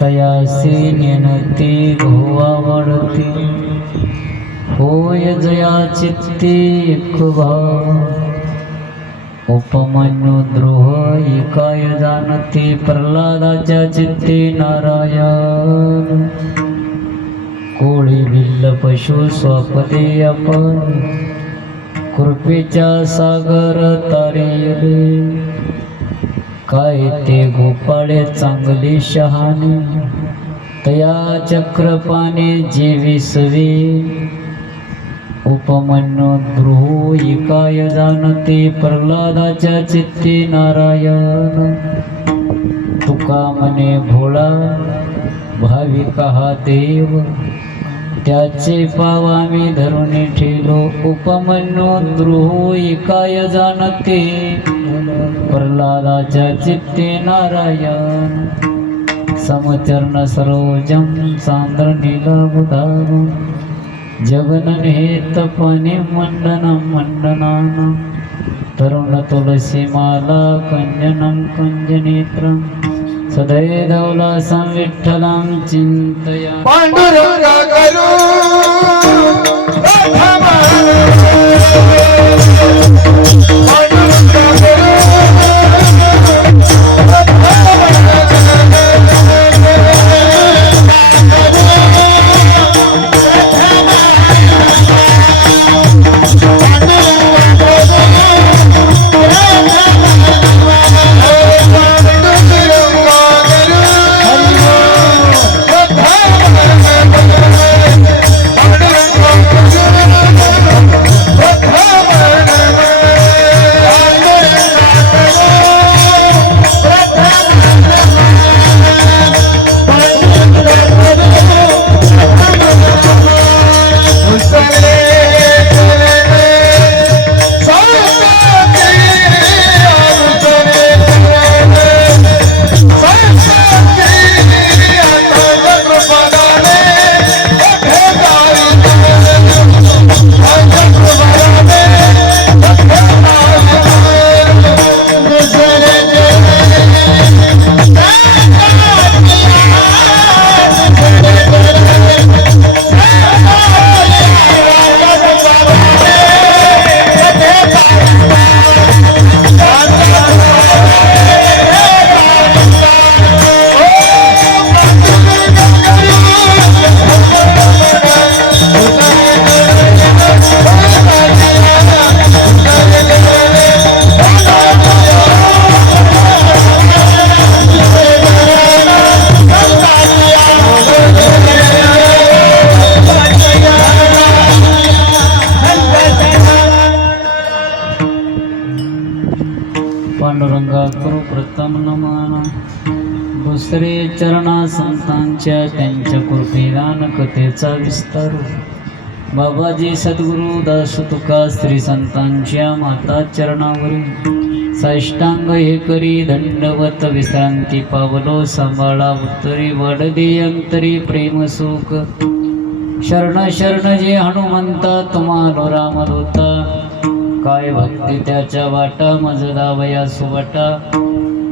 तयासी नेनती भुवा वाढती होय जया चित्ती भाव उपमन्यु द्रोह एकाय जाणती प्रल्हादाच्या चित्ती नारायण कोळी बिल्ल पशु स्वपदे आपण कृपेच्या सागर तारेले काय ते गोपाळे चांगली शहाणे तया चक्रपाने जीविसवे उपमन्यु द्रुह एकाय जाणते प्रल्हादाच्या चित्ती नारायण तुका मने भोळा भाविका हा देव त्याचे पावा मी धरून ठेलो उपमन्यु द्रुह एकाय जाणते प्रल्हादाच्या चित्ते नारायण समचरण सरोजम सांद्र नीलाबुधाम जगन हेतपणे मंडनम मंडनानं तरुण तुलसी माला कंजनं कंजनेत्रं सदैव संविठ्ठलं चिंतया पांडुरंगा करू पांडुरंगा करू प्रथम नमन दुसरे चरणा संतांच्या त्यांच्या कृपेदान कथेचा विस्तार बाबाजी सद्गुरु दास तुका श्री संतांच्या माता चरणावरी साष्टांग हे करी दंडवत विश्रांती पावलो सांभाळा उत्तरी वडदे अंतरी प्रेम सुख शरण शरण जे हनुमंता तुम्हालो राम दूता काय भक्ती त्याच्या वाटा मज दावया सुवाटा.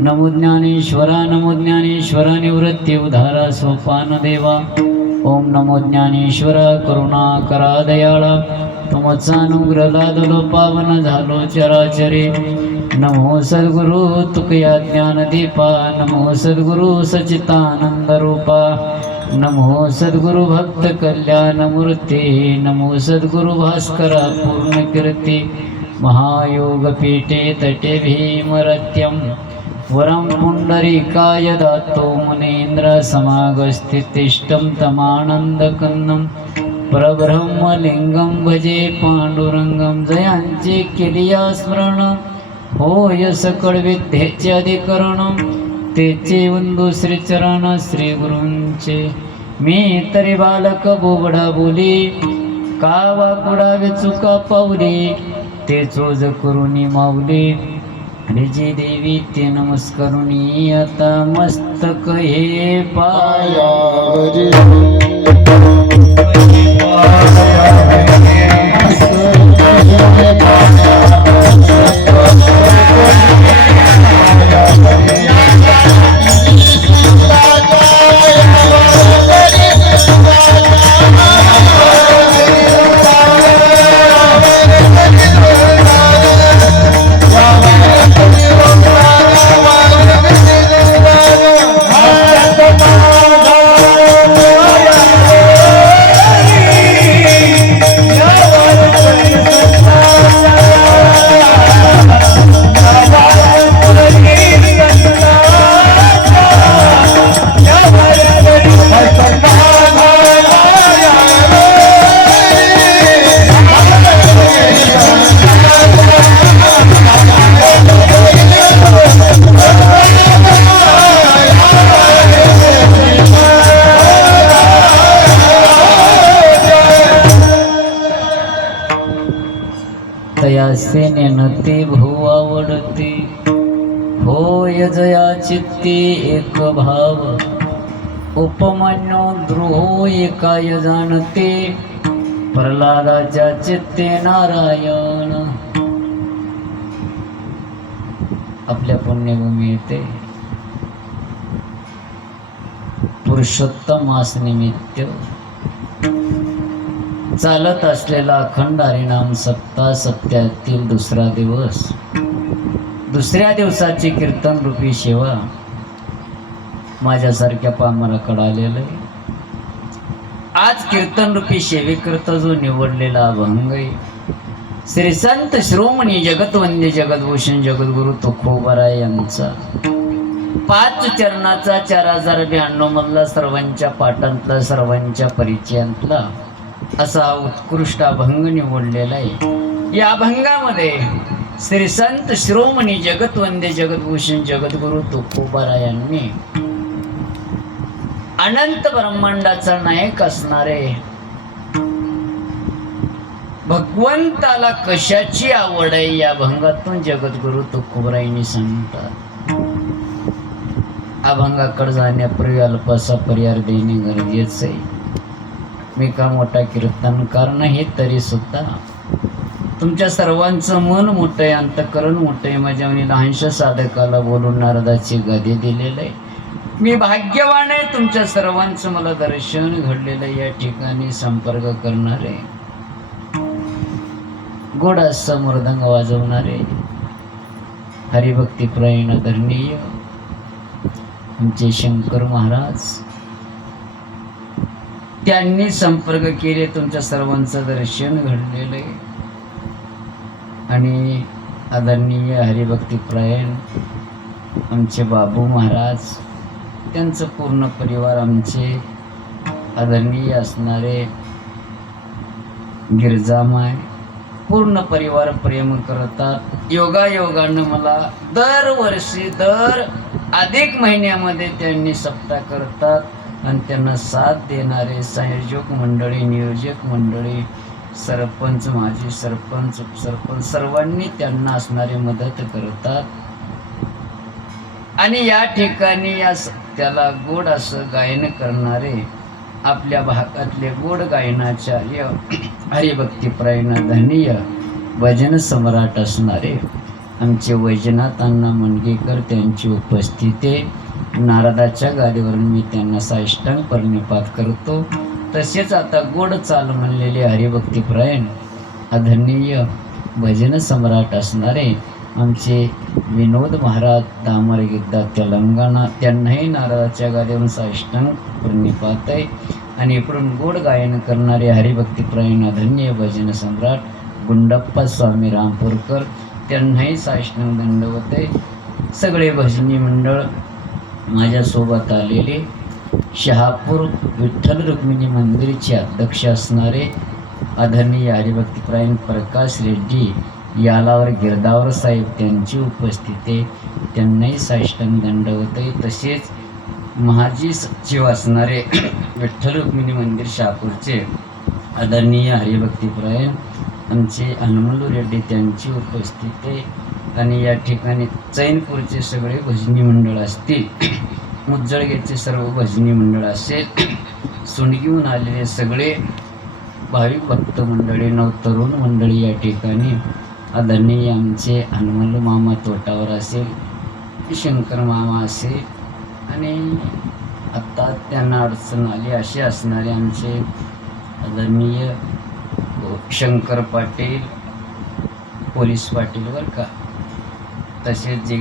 नमो ज्ञानेश्वरा नमो ज्ञानेश्वरा निवृत्ती उधारा सोपान देवा. ओम नमो ज्ञानेश्वरा करुणा करा दयाळा. तुमचा अनुग्रह लादलो पावन झालो चराचरे. नमो सद्गुरु तुकया ज्ञानदीपा. नमो सद्गुरु सच्चिदानंद रूपा. नमो सद्गुरु भक्त कल्याण मूर्ती. नमो सद्गुरु भास्करा पूर्ण कीर्ती. महायोग पीठे तटे भीमरत्यम. वरं पुंडरीकाय दातो मुनीन्द्र समागस्थितिष्ठं तमानंदकन्नं. परब्रह्मलिंगं भजे पांडुरंगं. जयांचे केलिया स्मरण होय सकळ विद्येचे अधिकरण. तेचे वंदू श्रीचरण श्री गुरूंचे. मी तरी बालक बोबडा बोली. कावा कुडावे चुका पावली. ते चोज करुणी माऊली. हरिजी देवी ते नमस्कारुणी. आता मस्तक हे पायावरी. तयासे नेनते भो आवडते. होय जया चित्ती एक भाव. उपमान्यो द्रोहो एकाय जाणते. प्रल्हादाच्या चित्ते नारायण. आपल्या पुण्यभूमी येते पुरुषोत्तम मास निमित्त चालत असलेला अखंड हरिनाम सप्ताह सप्त्यातील दुसरा दिवस. दुसऱ्या दिवसाची कीर्तन रूपी सेवा माझ्यासारख्या पामराकडे आलेलं आहे. आज कीर्तन रूपी सेवेकरता जो निवडलेला अभंग आहे श्री संत श्रोमणी जगतवंद्य जगद्भूषण जगद्गुरु तुकोबाराय यांचा 5 चरणाचा 4092 मधला सर्वांच्या पाठांतला सर्वांच्या परिचयांतला असा उत्कृष्ट अभंग निवडलेला आहे. या अभंगामध्ये श्री संत श्रोमणी जगतवंद्य जगद्भूषण जगद्गुरु तुकोबाराय यांनी अनंत ब्रह्मांडाचा नायक असणारे भगवंताला कशाची आवड आहे या अभंगातून जगद्गुरु तुकोबारायांनी सांगतात. अभंगाकडे जाण्यापूर्वी अल्पसा पर्याय देणे गरजेचे आहे. मी का मोठा कीर्तनकार नाही तरी सुद्धा तुमच्या सर्वांचं मन मोठं आहे, अंतकरण मोठं आहे. माझ्या लहानशा साधकाला बोलून नारदाची गदी दिलेलं आहे. मी भाग्यवान आहे, तुमच्या सर्वांचं मला दर्शन घडलेलं या ठिकाणी संपर्क करणारे गोड असं मृदंग वाजवणारे हरिभक्ती प्रयण धरणीय आमचे शंकर महाराज त्यांनी संपर्क केले. तुमच्या सर्वांचं दर्शन घडलेलं आहे आणि आदरणीय हरिभक्ती प्रयण आमचे बाबू महाराज त्यांचं पूर्ण परिवार आमचे आदरणीय असणारे गिरजामाय पूर्ण परिवार प्रेम करतात. योगायोगानं मला दरवर्षी दर अधिक महिन्यामध्ये त्यांनी सप्ताह करतात आणि त्यांना साथ देणारे संयोजक मंडळी नियोजक मंडळी सरपंच माजी सरपंच उपसरपंच सर्वांनी त्यांना असणारी मदत करतात. आणि या ठिकाणी या त्याला गोड असं गायन करणारे आपल्या भागातले गोड गायनाचार्य हरिभक्ती प्रयण धनीय भजन सम्राट असणारे आमचे वैजनाथ अण्णा मंडगेकर त्यांची उपस्थिती नारदाच्या गादीवरून मी त्यांना साष्टांग प्रणिपात करतो. तसेच आता गोड चाल म्हणलेले हरिभक्तीपरायण आदरणीय भजन सम्राट असणारे आमचे विनोद महाराज दामरगिद्दा तेलंगणा, त्यांनाही नारदाच्या गादीवरून साष्टांग प्रणिपात आहे. आणि इकडून गोड गायन करणारे हरिभक्तीपरायण आदरणीय भजन सम्राट गुंडप्पा स्वामी रामपूरकर, त्यांनाही साष्टांग दंडवत आहे. सगळे भजनी मंडळ माझ्यासोबत आलेले शहापूर विठ्ठल रुक्मिणी मंदिरचे अध्यक्ष असणारे आदरणीय हरिभक्तीपरायण प्रकाश रेड्डी यालावर गिरदावर साहेब त्यांची उपस्थिती, त्यांनाही साष्टांग दंडवत आहे. तसेच महाजी सचिव असणारे विठ्ठल रुक्मिणी मंदिर शहापूरचे आदरणीय हरिभक्तीपरायण आमचे हनुमंतू रेड्डी त्यांची उपस्थिती. आणि या ठिकाणी चैनपूरचे सगळे भजनी मंडळ असतील, मुज्जळगेचे सर्व भजनी मंडळ असेल, सुंडगीहून आलेले सगळे भाविक भक्त मंडळी, नवतरुण मंडळी या ठिकाणी आदरणीय आमचे हनुमंतू मामा तोटावर असेल, शंकर मामा असेल, आणि आत्ता त्यांना अडचण आली असे असणारे आमचे आदरणीय शंकर पाटील पोलीस पाटील बरं का. तसेच जे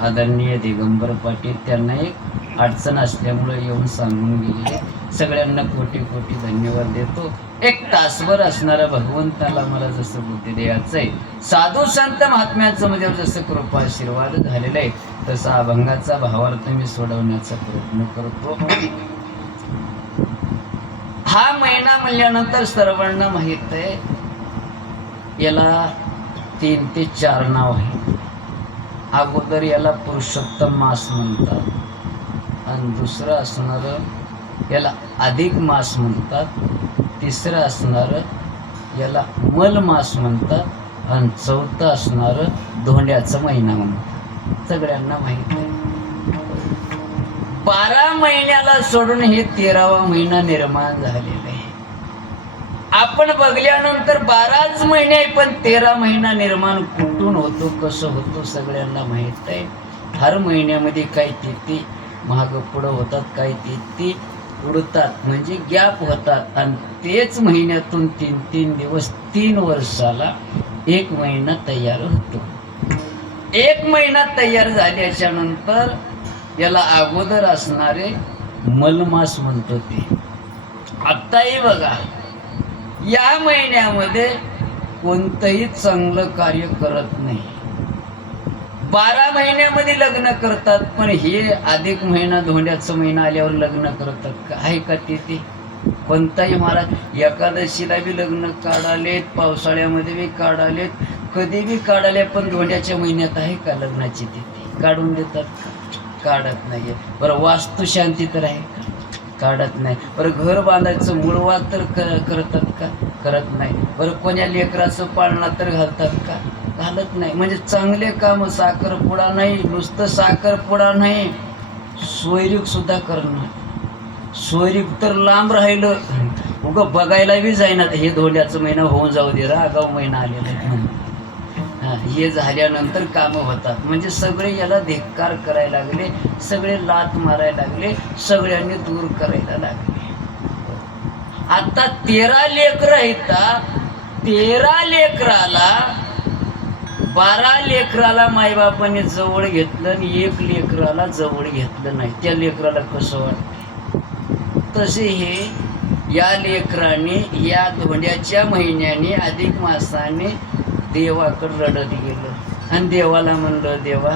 आदरणीय दिगंबर पाटील, त्यांना एक अडचण असल्यामुळे येऊन सांगून गेलेले. सगळ्यांना कोटी कोटी धन्यवाद देतो. एक तासभर असणाऱ्या भगवंताला मला जसं बुद्धी द्यायचं आहे, साधू संत महात्म्याचं मध्ये जसं कृपा आशीर्वाद झालेला आहे, तसा अभंगाचा भावार्थ मी सोडवण्याचा प्रयत्न करतो. हा महिना म्हणल्यानंतर सर्वांना माहीत आहे याला 3 ते 4 नाव आहे. अगोदर याला पुरुषोत्तम मास म्हणतात, आणि दुसरं असणारं याला अधिक मास म्हणतात, तिसरं असणारं याला मल मास म्हणतात, आणि चौथं असणारं धोंड्याचा महिना म्हणतात. सगळ्यांना माहिती आहे. 12 महिन्याला सोडून हे 13वा महिना निर्माण झालेला आहे. आपण बघल्यानंतर 12च महिने आहे, पण 13 महिना निर्माण कुठून होतो, कसं होतो सगळ्यांना माहीत आहे. हर महिन्यामध्ये काही तिथी मागं पुढं होतात, काही तिथी उडतात, म्हणजे गॅप होतात, आणि तेच महिन्यातून 3-3 दिवस 3 वर्षाला 1 महिना तयार होतो. 1 महिना तयार झाल्याच्या नंतर याला अगोदर असणारे मलमास म्हणतो ते. आत्ताही बघा, या महिन्यामध्ये कोणतंही चांगलं कार्य करत नाही. 12 महिन्यामध्ये लग्न करतात, पण हे अधिक महिना धोंड्याचा महिना आल्यावर लग्न करतात का? आहे का ते? कोणताही महाराज एकादशीला बी लग्न काढालेत, पावसाळ्यामध्ये बी काढालेत, कधी बी काढाले, पण धोंड्याच्या महिन्यात आहे का लग्नाची तिथी? काढून देतात का? काढत नाही. बरं, वास्तुशांती तर आहे का? काढत नाही. बरं, घर बांधायचं मुळवात तर करतात का? करत नाही. बरं, कोण्या लेकराचं पाळणा तर घालतात का? घालत नाही. म्हणजे चांगले काम, साखरपुडा नाही, नुसतं साखरपुडा नाही, सोयरीक सुद्धा करणार. सोयरीक तर लांब राहिलं, उगं बघायला बी जाईना. हे धोंड्याचं महिना होऊन जाऊ दे रा, आगाऊ महिना आलेला आहे. हे झाल्यानंतर कामं होतात. म्हणजे सगळे याला धिक्कार करायला लागले, सगळे लात मारायला लागले, सगळ्यांनी दूर करायला लागले. आता 13 लेकरं आहेत. 13 लेकराला 12 लेकराला मायबापाने जवळ घेतलं आणि 1 लेकराला जवळ घेतलं नाही. त्या लेकराला कसं वाटतं? तसे हे या लेकराने या धोंड्याच्या महिन्याने अधिक मासाने देवाकडे रडत गेलं, आणि देवाला म्हणलं, देवा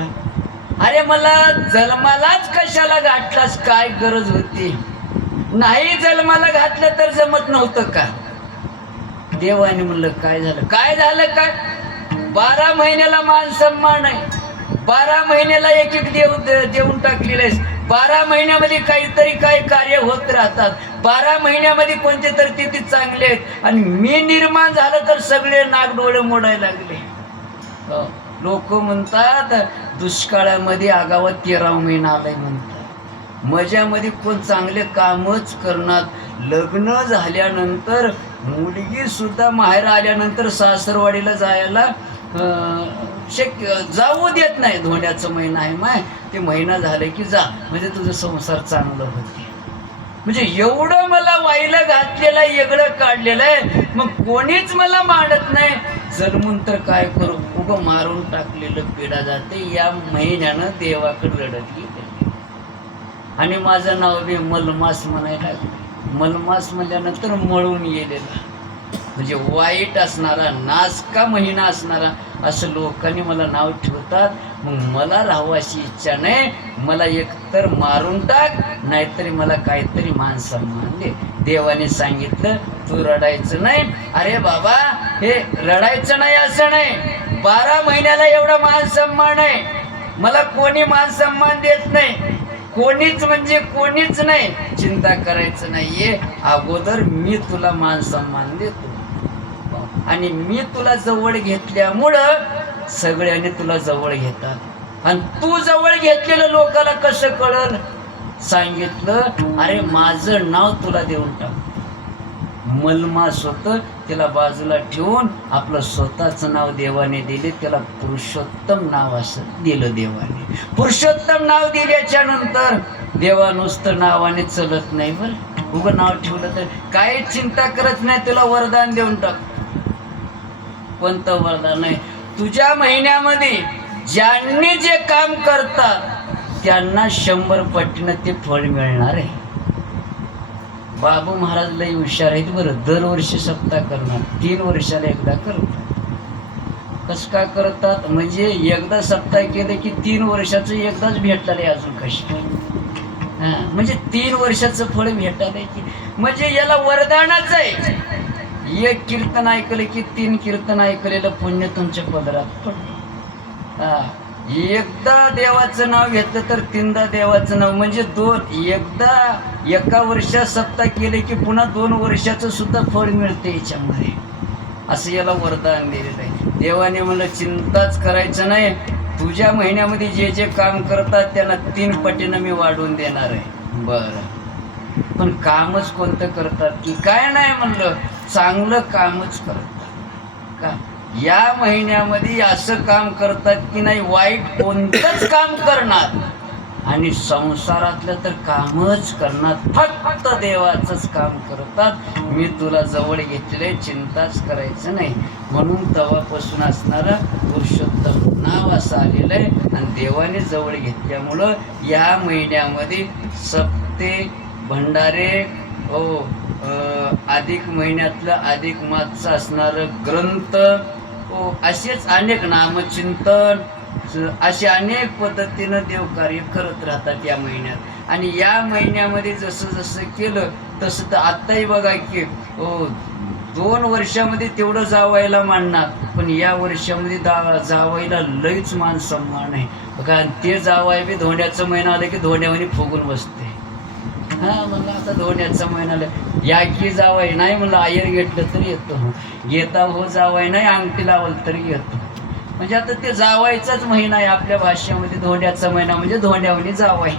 अरे मला जन्मालाच कशाला घातलास? काय गरज होती? नाही जन्माला घातलं तर जमत नव्हतं का? देवाने म्हणलं, काय झालं? काय झालं काय? 12 महिन्याला मान सन्मान आहे, 12 महिन्याला एक एक देव देऊन टाकलेलं आहे. 12 महिन्यामध्ये काहीतरी काही कार्य होत राहतात. 12 महिन्यामध्ये कोणते तरी तिथे चांगले आहेत, आणि मी निर्माण झालं तर सगळे नागडोळे मोडायला लागले. लोक म्हणतात दुष्काळामध्ये आगावात 13वा महिना आलाय म्हणतात. मजामध्ये कोण चांगले कामच करणार. लग्न झाल्यानंतर मुलगी सुद्धा माहेर आल्यानंतर सासरवाडीला जायला शक्य जाऊ देत नाही. धोंड्याचा महिना आहे माय, ते महिना झालं की जा, म्हणजे तुझं संसार चांगलं होते. म्हणजे एवढं मला वाईला घातलेलं आहे, वेगळं काढलेलं आहे, मग कोणीच मला मानत नाही. जन्मून तर काय करू, उगं मारून टाकलेलं पिढा जाते. या महिन्यानं देवाकडे रडत गेले आणि माझं नाव बी मलमास म्हणायला लागलं. मलमास म्हणल्यानंतर मळून गेलेला, म्हणजे वाईट असणारा, नासका महिना असणारा असं लोकांनी मला नाव ठेवतात. मग मला राहावाची इच्छा नाही. मला एकतर मारून टाक, नाहीतरी मला काहीतरी मान सन्मान दे. देवाने सांगितलं तू रडायचं नाही. अरे बाबा, हे रडायचं नाही असं नाही, 12 महिन्याला एवढा मान सन्मान आहे. मला कोणी मान सन्मान देत नाही, कोणीच म्हणजे कोणीच नाही. चिंता करायचं नाहीये, अगोदर मी तुला मान सन्मान देतो आणि मी तुला जवळ घेतल्यामुळं सगळ्यांनी तुला जवळ घेतात. आणि तू जवळ घेतलेलं लोकांना कसं कळल? सांगितलं, अरे माझं नाव तुला देऊन टाक. मलमास होतं, त्याला बाजूला ठेवून आपलं स्वतःचं नाव देवाने दिले. त्याला पुरुषोत्तम नाव असं दिलं देवाने. पुरुषोत्तम नाव दिल्याच्या नंतर देवा नुसतं नावाने चलत नाही बरं. उगं नाव ठेवलं तर काही चिंता करत नाही, तुला वरदान देऊन टाक. कोणतं वरदान नाही? तुझ्या महिन्यामध्ये ज्यांनी जे काम करतात त्यांना 100 पटीनं ते फळ मिळणार आहे. बाबू महाराज लई हुशार आहेत बरं. दरवर्षी सप्ताह करणार, 3 वर्षाला एकदा करतात. कसं का करतात? म्हणजे एकदा सप्ताह केले की 3 वर्षाचं एकदाच भेटणार आहे. अजून कशी म्हणजे 3 वर्षाचं फळ भेटणार आहे की, म्हणजे याला वरदानच आहे. एक कीर्तन ऐकलं की 3 कीर्तन ऐकलेलं पुण्य तुमच्या पदरात पडलं. एकदा देवाचं नाव घेतलं तर 3दा देवाचं नाव, म्हणजे 2. एकदा एका वर्षात सप्ताह केले की पुन्हा 2 वर्षाचं सुद्धा फळ मिळते याच्यामध्ये. असं याला वरदान दिलेलं आहे. देवाने म्हणलं चिंताच करायचं नाही, तुझ्या महिन्यामध्ये जे जे काम करतात त्यांना 3 पटीनं मी वाढवून देणार आहे. बरं, पण कामच कोणतं करतात की काय? नाही म्हणलं, चांगलं कामच करतात का? या महिन्यामध्ये असं काम करतात की नाही वाईट कोणतंच काम करणार, आणि संसारातलं तर कामच करणार, फक्त देवाचंच काम करतात. मी तुला जवळ घेतले, चिंताच करायचं नाही. म्हणून तेव्हापासून असणारं पुरुषोत्तम नाव असं आलेलं आहे. आणि देवाने जवळ घेतल्यामुळं या महिन्यामध्ये सप्ते, भंडारे, अधिक महिन्यातलं अधिक मासचं असणारं ग्रंथ, असेच अनेक नामचिंतन, असे अनेक पद्धतीनं देवकार्य करत राहतात या महिन्यात. आणि या महिन्यामध्ये जसं जसं केलं तसं तर आत्ताही बघा की 2 वर्षामध्ये तेवढं जावायला मानणार, पण या वर्षामध्ये जावायला लईच मान सन्मान आहे बघा. ते जावाय बी धोंड्याचं महिना आलं की धोंड्यावानी फुगून बसते. म्हणलं आता धोंड्याचा महिना आलं, या की जावाय नाही म्हणलं, आयर घेतलं तरी येतो, घेता हो जावाय नाही, अंगठी लावल तरी येतो. म्हणजे आता ते जावायचाच महिना आहे आपल्या भाषेमध्ये. धोंड्याचा महिना म्हणजे धोंड्यावानी जावाय.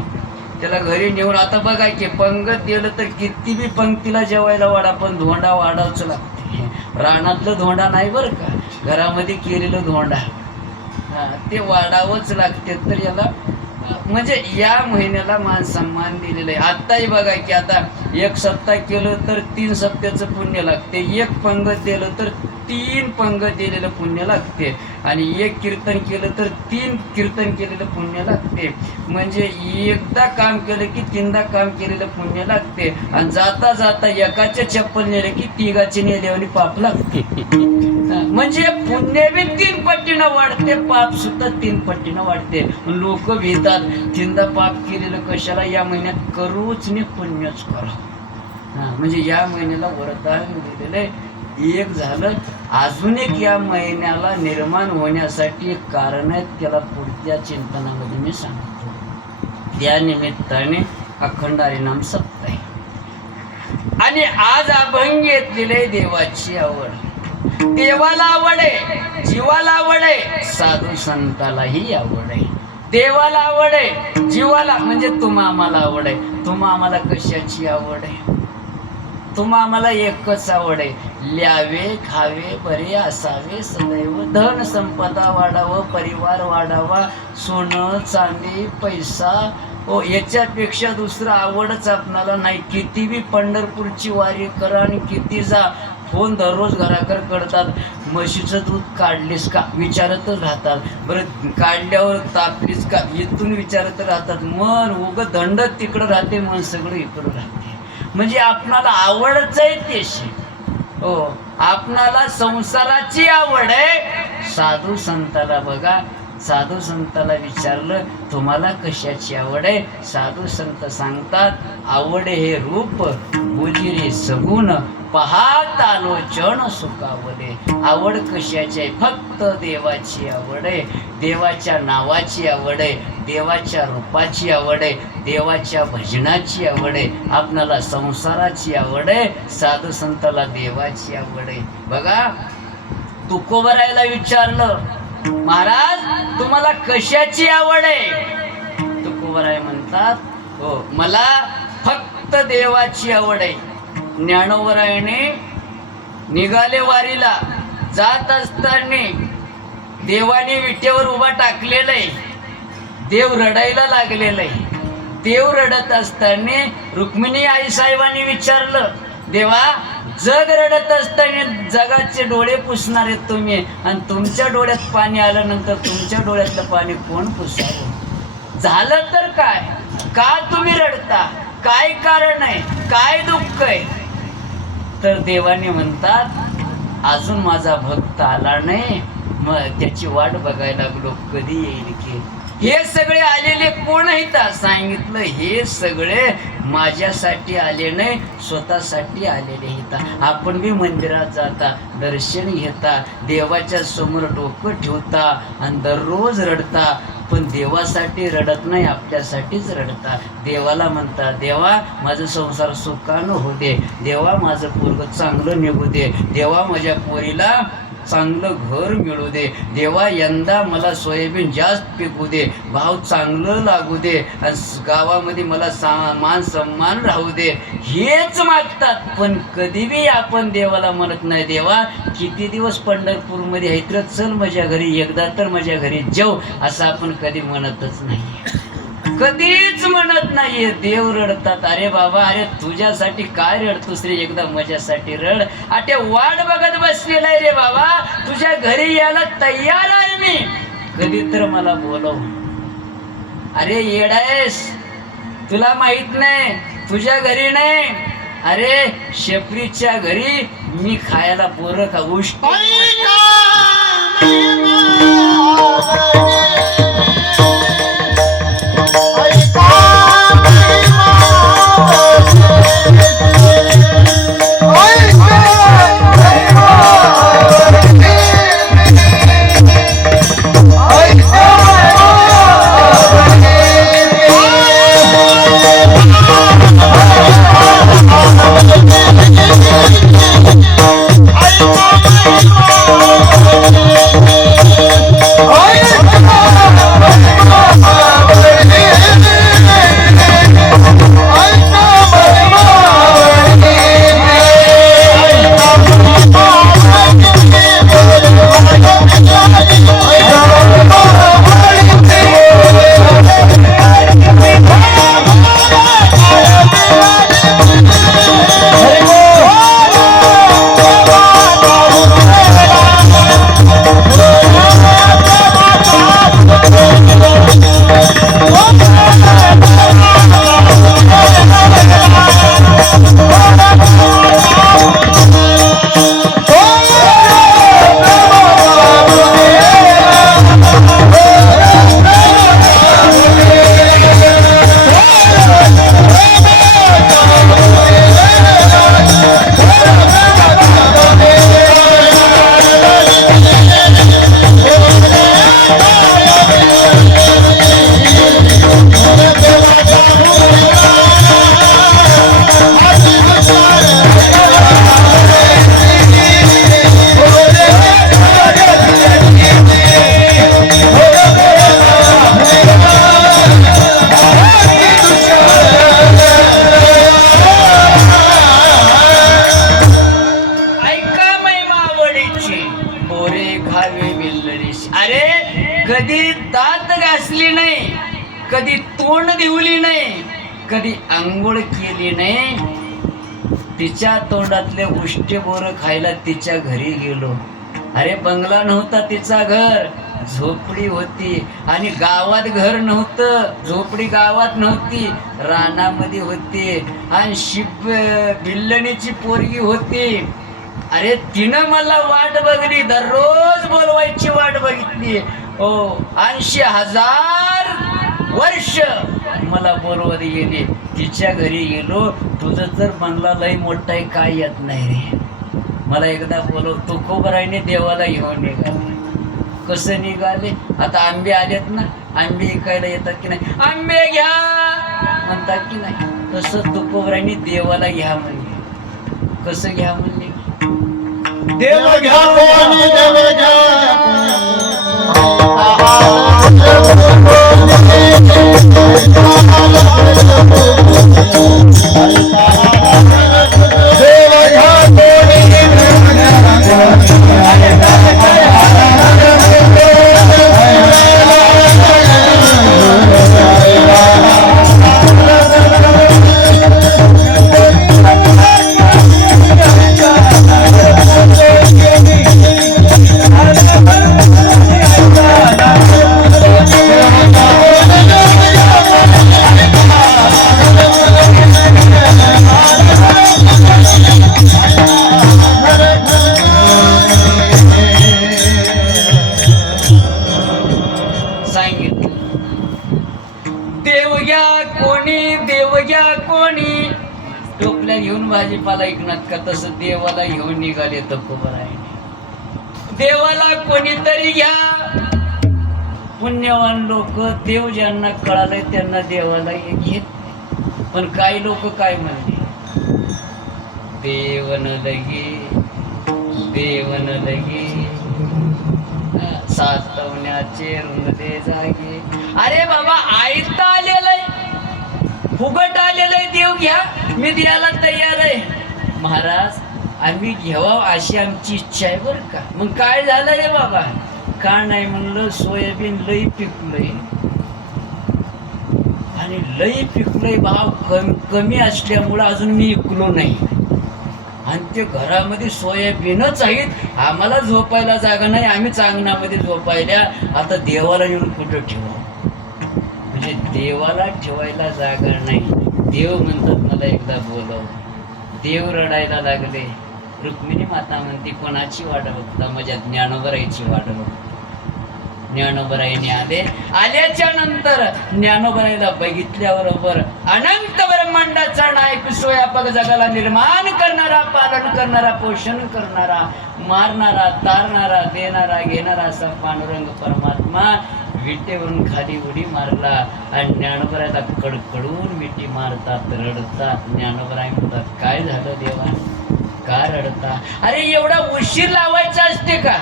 त्याला घरी नेऊन आता बघा की पंगत दिलं तर किती बी पंक्तीला जेवायला वाढा, पण धोंडा वाढावचं लागते. रानातलं धोंडा नाही बरं का, घरामध्ये केलेलं धोंडा ते वाढावंच लागते. तर याला म्हणजे या महिन्याला मान सन्मान दिलेलं आहे. आत्ताही बघा की आता 1 सप्ताह केलं तर 3 सप्त्याचं पुण्य लागते, 1 पंगत दिलं तर 3 पंगत दिलेलं पुण्य लागते, आणि 1 कीर्तन केलं तर 3 कीर्तन केलेलं पुण्य लागते. म्हणजे एकदा काम केलं की 3दा काम केलेलं पुण्य लागते. आणि जाता जाता एकाचे चप्पल नेले की 3घाचे नेल्याने पाप लागते. म्हणजे पुण्य बी 3 पटीनं वाढते, पाप सुद्धा 3 पटीनं वाढते. लोक भीतात 3दा पाप केलेलं कशाला, या महिन्यात करूच नाही, पुण्यच करा. म्हणजे या महिन्याला वरदान दिलेलं आहे. एक झालं, अजून एक या महिन्याला निर्माण होण्यासाठी एक कारण आहे, त्याला पुढच्या चिंतनामध्ये मी सांगतो. त्या निमित्ताने अखंड हरिनाम सप्ताह आहे. आणि आज अभंग घेतलेले देवाची आवड, देवाला आवड आहे, जीवाला आवड आहे, साधू संतालाही आवड आहे. देवाला आवड आहे, जीवाला म्हणजे तुम्हा आम्हाला आवड आहे. तुम्हा आम्हाला कशाची आवड आहे? तुम्हा आम्हाला एकच आवड आहे, ल्यावे खावे बरे असावे सदैव, धन संपदा वाढावं, परिवार वाढावा, सोनं चांदी पैसा हो, याच्यापेक्षा दुसरं आवडच आपणाला नाही. किती बी पंढरपूरची वारी करा आणि किती जा, फोन दररोज घराकर करतात, म्हशीचं दूध काढलीस का विचारतच राहतात, बरं काढल्यावर तापलीस का इथून विचारत राहतात. मन उग दंड तिकडं राहते, मन सगळं इकडं राहते. म्हणजे आपणाला आवडच आहे त्याशी. हो, आपणाला संसाराची आवड आहे. साधू संताला बघा, साधू संताला विचारलं तुम्हाला कशाची आवड आहे? साधू संत सांगतात, आवड हे रूप बुजिरे सगुण, पाहात आलोचन सुखावले. आवड कशाची आहे? फक्त देवाची आवड आहे, देवाच्या नावाची आवड आहे, देवाच्या रूपाची आवड आहे, देवाच्या भजनाची आवड आहे. आपणाला संसाराची आवड आहे, साधू संताला देवाची आवड आहे. बघा, तुकोबरायला विचारलं, महाराज तुम्हाला कशाची आवड आहे? तुकोबराय म्हणतात, हो मला फक्त देवाची आवड आहे. ज्ञानोबरायाने निघाले वारीला, जात असताना देवाने विटेवर उभा टाकलेलं आहे, देव रडायला लागलेलं आहे. देव रडत असताना रुक्मिणी आई साहेबांनी विचारलं, देवा जग रडत असताना जगाचे डोळे पुसणार आहेत तुम्ही, आणि तुमच्या डोळ्यात पाणी आल्यानंतर तुमच्या डोळ्यातलं पाणी कोण पुसावं? झालं तर काय? का तुम्ही रडता? काय कारण आहे? काय दुःख आहे? तर देवाने म्हणतात, अजून माझा भक्त आला नाही, मग त्याची वाट बघायला लागलो, कधी येईल की. हे सगळे आलेले कोण आहेत? सांगितलं, हे सगळे माझ्यासाठी आले नाही, स्वतःसाठी आलेले आहेत. आपण बी मंदिरात जाता, दर्शन घेता, देवाच्या समोर डोकं ठेवता आणि दररोज रडता, पण देवासाठी रडत नाही, आपल्यासाठीच रडता. देवाला म्हणता, देवा माझं संसार सुखानं होऊ दे, देवा माझं पोरगं चांगलं निघू दे, देवा माझ्या पोरीला चांगलं घर मिळू दे, देवा यंदा मला सोयाबीन जास्त पिकू दे, भाव चांगलं लागू दे, आणि गावामध्ये मला मान सन्मान राहू दे. हेच मागतात. पण कधी बी आपण देवाला म्हणत नाही, देवा किती दिवस पंढरपूरमध्ये आहे तर चल माझ्या घरी, एकदा तर माझ्या घरी जेव, असं आपण कधी म्हणतच नाही, कधीच म्हणत नाहीये. देव रडतात, अरे बाबा, अरे तुझ्यासाठी काय रडतोस रे, एकदा माझ्यासाठी रड. अटे वाट बघत बसलेला आहे रे बाबा, तुझ्या घरी यायला तयार आहे मी, कधी तर मला बोलव. अरे येडायस, तुला माहित नाही, तुझ्या घरी नाही, अरे शेपरीच्या घरी मी खायला पोरं का गोष्ट. Oh, कधी तोंड देवली नाही, कधी आंघोळ केली नाही. तिच्या तोंडातले उष्टे बोर खायला तिच्या घरी गेलो. अरे बंगला नव्हता तिचा, घर झोपडी होती. आणि गावात घर नव्हतं, झोपडी गावात नव्हती, रानामध्ये होती. आणि भिल्लणीची पोरगी होती. अरे तिनं मला वाट बघली, दररोज बोलवायची वाट बघितली. 80,000 वर्ष मला बोलवत गेली. तिच्या घरी गेलो. तुझं तर बंगला लय मोठा आहे, काय येत नाही रे, मला एकदा बोलव. तुकोबरायने देवाला घेऊन निघाले. कसं निघाले? आता आंबे आलेत ना, आंबे विकायला येतात की नाही, आंबे घ्या म्हणतात की नाही, तसं तुकोबरायने देवाला घ्या म्हणले. कसं घ्या म्हणले? देव घ्या देव घ्या भाजीपाला ऐकणार का? तसं देवाला घेऊन निघाले तुकोबराय. देवाला कोणीतरी घ्या. पुण्यवान लोक, देव ज्यांना कळालंय त्यांना देवाला घेत. पण काही लोक काय म्हणले, देवन लगे सातवण्याचे रुंदे जागे. अरे बाबा, आयता आलेलंय, फुगट आलेलंय, देव घ्या, मी द्यायला तयार आहे. महाराज, आम्ही घ्यावा अशी आमची इच्छा आहे बरं का. मग काय झालं रे बाबा? का नाही म्हणलं, सोयाबीन लई पिकलंय आणि लई पिकलंय, भाव कमी असल्यामुळं अजून मी इकलो नाही. आणि ते घरामध्ये सोयाबीनच आहेत, आम्हाला झोपायला जागा नाही, आम्ही चांगणामध्ये झोपायला. आता देवाला येऊन कुठं ठेवा? म्हणजे देवाला ठेवायला जागा नाही. देव म्हणतात मला एकदा बोलव. देव रडायला लागले. रुक्मिणी माता म्हणते, कोणाची वाट बघता? माझ्या ज्ञानोबराईची वाट बघता. ज्ञानोबराईने आल्याच्या नंतर ज्ञानोबराईला बघितल्याबरोबर अनंत ब्रह्मांडाचा नायक, स्वयंपाक जगाला निर्माण करणारा, पालन करणारा, पोषण करणारा, मारणारा, तारणारा, देणारा, घेणारा असा पांडुरंग परमात्मा विटेवरून खाली उडी मारला. आणि ज्ञानोबरायला कडकडून मिठी मारतात, रडतात. ज्ञानोबराय म्हणतात, काय झालं देवा, का रडता? अरे एवढा उशीर लावायचा असते का?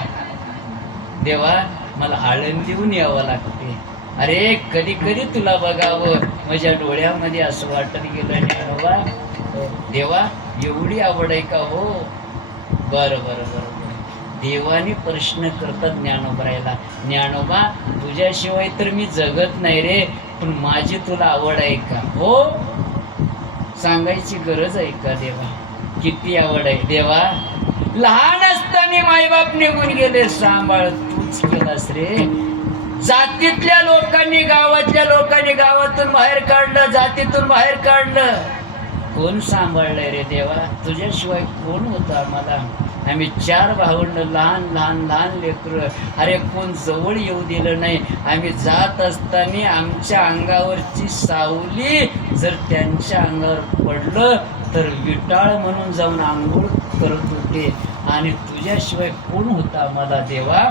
देवा, मला आळंदीहून यावं लागते. अरे कधी कधी तुला बघावं, माझ्या डोळ्यामध्ये असं वाटत गेलं. ज्ञानोबा, देवा एवढी आवड आहे का? हो, बरं बरं बरं. देवाने प्रश्न करतात ज्ञानोबरायला, ज्ञानोबा तुझ्याशिवाय तर मी जगत नाही रे, पण माझी तुला आवड आहे का? हो, सांगायची गरज आहे का देवा? किती आवड आहे देवा? लहान असताना मायबाप निघून गेले, सांभाळ तूच केलास रे. जातीतल्या लोकांनी, गावातल्या लोकांनी गावातून बाहेर काढलं, जातीतून बाहेर काढलं. कोण सांभाळलंय रे देवा? तुझ्याशिवाय कोण होतं आम्हाला? आम्ही 4 भावंड, लहान लहान लहान लेकरं. अरे कोण जवळ येऊ दिलं नाही. आम्ही जात असताना आमच्या अंगावरची सावली जर त्यांच्या अंगावर पडलं तर विटाळ म्हणून जाऊन आंघोळ करत होते. आणि तुझ्याशिवाय कोण होतं आम्हाला देवा?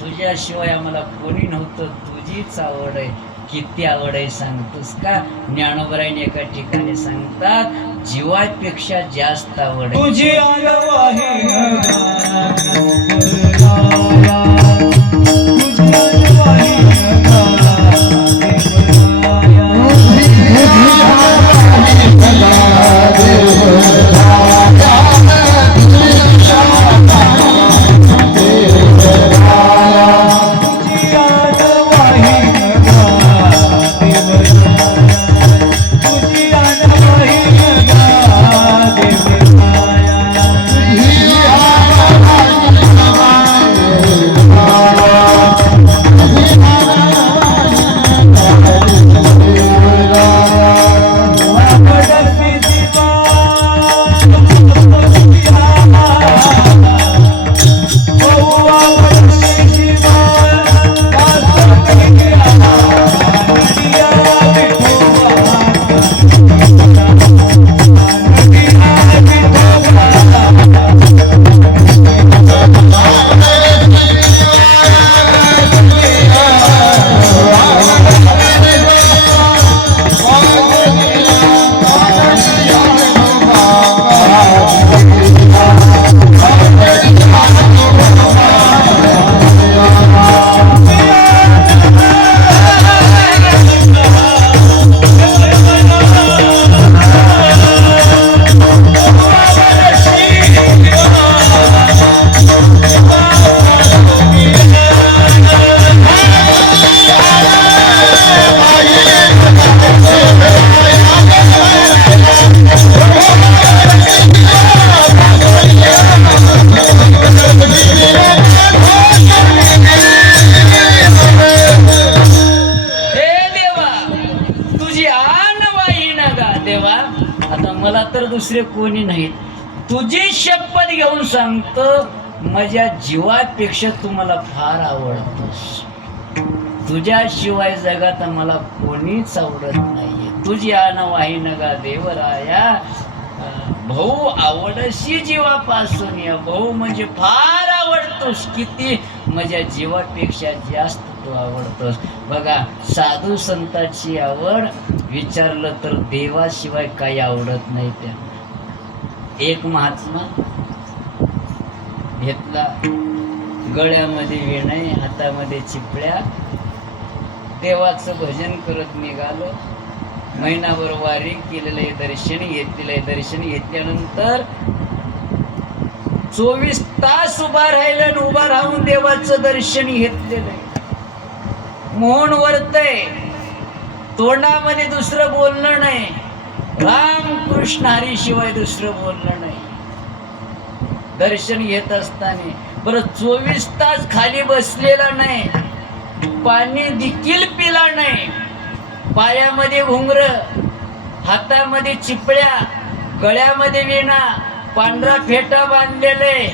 तुझ्याशिवाय आम्हाला कोणी नव्हतं. तुझीच आवड आहे. किती आवड आहे सांगतोस का? ज्ञानोबरायने एका ठिकाणी सांगतात, जीवापेक्षा जास्त आवड आहे. तुझी मला तर दुसरे कोणी नाहीत. तुझी शपथ घेऊन सांगतो, माझ्या जीवापेक्षा तू मला फार आवडतोस. तुझ्याशिवाय जगात मला कोणीच आवडत नाहीये. तुझी वाही नगा देवराया, भाऊ आवडशी जीवापासून या. भाऊ म्हणजे फार आवडतोस, किती माझ्या जीवापेक्षा जास्त तू आवडतोस. बघा, साधू संतांची आवड विचारलं तर देवाशिवाय काही आवडत नाही. त्या एक महात्मा घेतला, गळ्यामध्ये वेणे, हातामध्ये चिपळ्या, देवाचं भजन करत निघालो. महिनाभर वारी केलेलं आहे, दर्शन घेतलेलं आहे. दर्शन घेतल्यानंतर 24 तास उभा राहिलं आणि उभा राहून देवाचं दर्शन घेतलेलं आहे. मोहन वर्तय, तोंडामध्ये दुसरं बोलणं नाही, राम कृष्ण हरी शिवाय दुसरं बोलणं नाही. दर्शन घेत असताना बरं 24 तास खाली बसलेला नाही, पाणी देखील पिला नाही. पायामध्ये घुंगर, हातामध्ये चिपळ्या, गळ्यामध्ये विणा, पांढरा फेटा बांधलेले,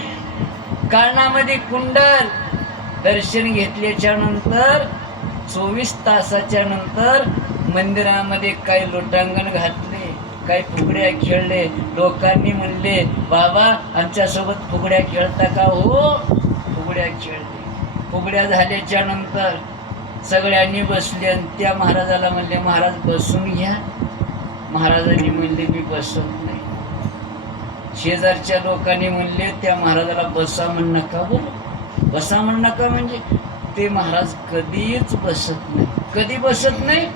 कानामध्ये कुंडल. दर्शन घेतल्याच्या नंतर 24 तासाच्या नंतर मंदिरामध्ये काही लोटांगण घातले, काही फुगड्या खेळले. लोकांनी म्हणले, बाबा आमच्यासोबत फुगड्या खेळता का? हो, फुगड्या खेळले. फुगड्या झाल्याच्या नंतर सगळ्यांनी बसले आणि त्या महाराजाला म्हणले, महाराज बसून घ्या. महाराजांनी म्हणले, मी बसत नाही. शेजारच्या लोकांनी म्हणले, त्या महाराजाला बसा म्हण नका. बोल, बसा म्हण नका म्हणजे ते महाराज कधीच बसत नाही. कधी बसत नाही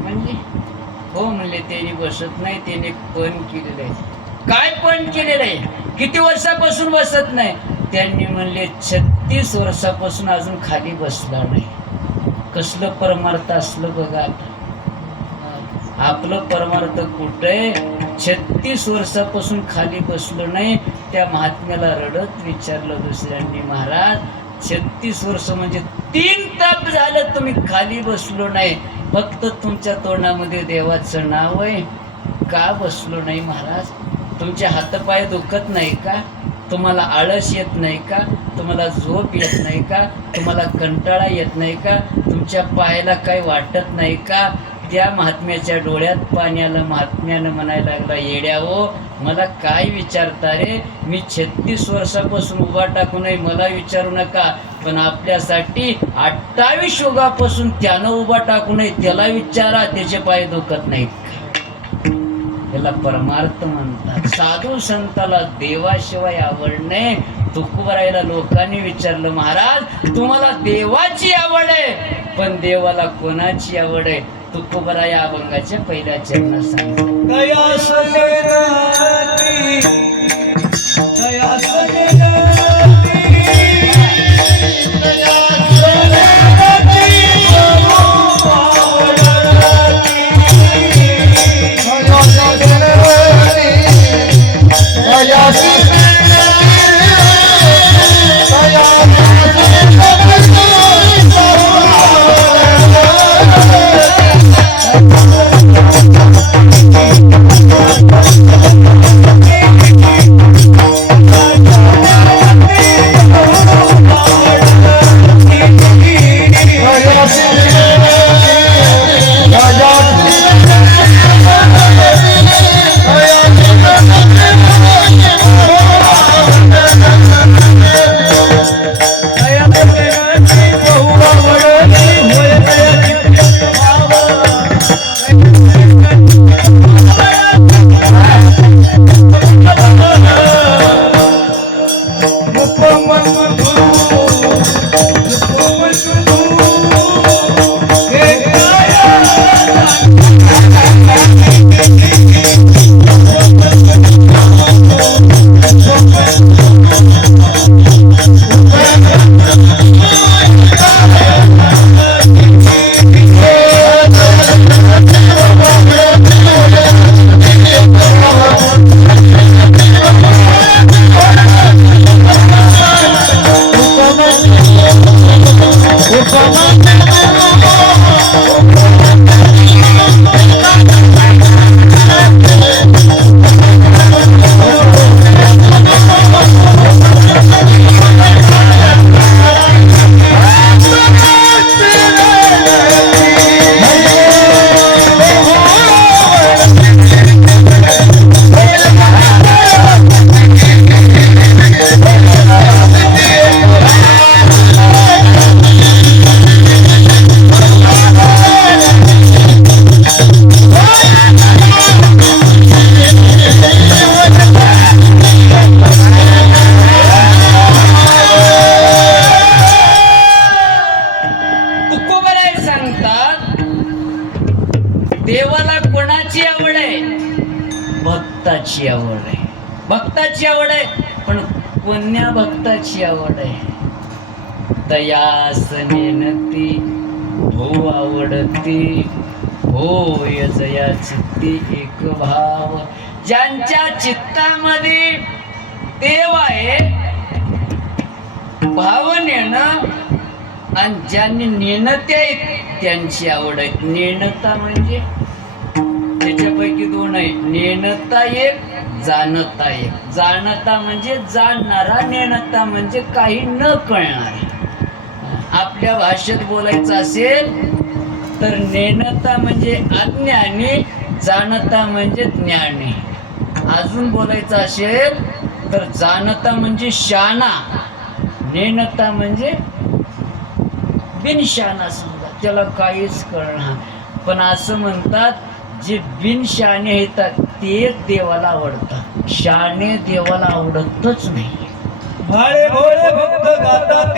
म्हणजे? हो म्हणले, त्यांनी बसत नाही, त्याने पण केलेलं आहे. काय पण केलेलं आहे? किती वर्षापासून बसत नाही? त्यांनी म्हणले 36 वर्षापासून अजून खाली बसला नाही. कसलं परमार्थ असलं बघा. आपलं परमार्थ कुठे? 36 वर्षापासून खाली बसलो नाही. त्या महात्म्याला रडत विचारलं दुसऱ्यांनी, महाराज 36 वर्ष म्हणजे 3 ताप झालं तुम्ही खाली बसलो नाही, फक्त तुमच्या तोंडामध्ये देवाचं नाव आहे, का बसलो नाही महाराज? तुमचे हातपाय दुखत नाही का? तुम्हाला आळस येत नाही का? तुम्हाला झोप येत नाही का? तुम्हाला कंटाळा येत नाही का? तुमच्या पायाला काही वाटत नाही का? त्या महात्म्याच्या डोळ्यात पाण्याला महात्म्यानं म्हणायला लागला, येड्या हो, मला काय विचारता रे? मी 36 वर्षापासून उभा टाकू नये, मला विचारू नका. पण आपल्यासाठी 28 युगापासून त्यानं उभा टाकू नये, त्याला विचारा, त्याचे पाय दुखत नाहीत. त्याला परमार्थ म्हणतात. साधू संताला देवाशिवाय आवडणे. तुकोबारायला लोकांनी विचारलं, महाराज तुम्हाला देवाची आवड आहे, पण देवाला कोणाची आवड आहे? तुकोबाराय अभंगाच्या पहिल्या चरणात सांगतात, देवाला कोणाची आवड आहे? भक्ताची आवड आहे. भक्ताची आवड आहे, पण कोण्या भक्ताची आवड आहे? दयास नेनती हो आवडती होय जया चित्ती एक भाव. ज्यांच्या चित्तामध्ये देव आहे, भावनेनं, आणि ज्यांनी नेणते आहेत त्यांची आवड आहे. नेणता म्हणजे त्याच्यापैकी दोन आहे, नेणता एक, जाणता एक. जाणता म्हणजे जाणणारा, नेणता म्हणजे काही न कळणारा. आपल्या भाषेत बोलायचं असेल तर नेणता म्हणजे अज्ञानी, जाणता म्हणजे ज्ञानी. अजून बोलायचं असेल तर जाणता म्हणजे शाना, नेणता म्हणजे बिनशाना. समजा त्याला काहीच कळणार. पण असं म्हणतात जे बिनशाने येतात तेच देवाला आवडतात, शाने देवाला आवडतच नाही. भाळे भोळे भक्त गातात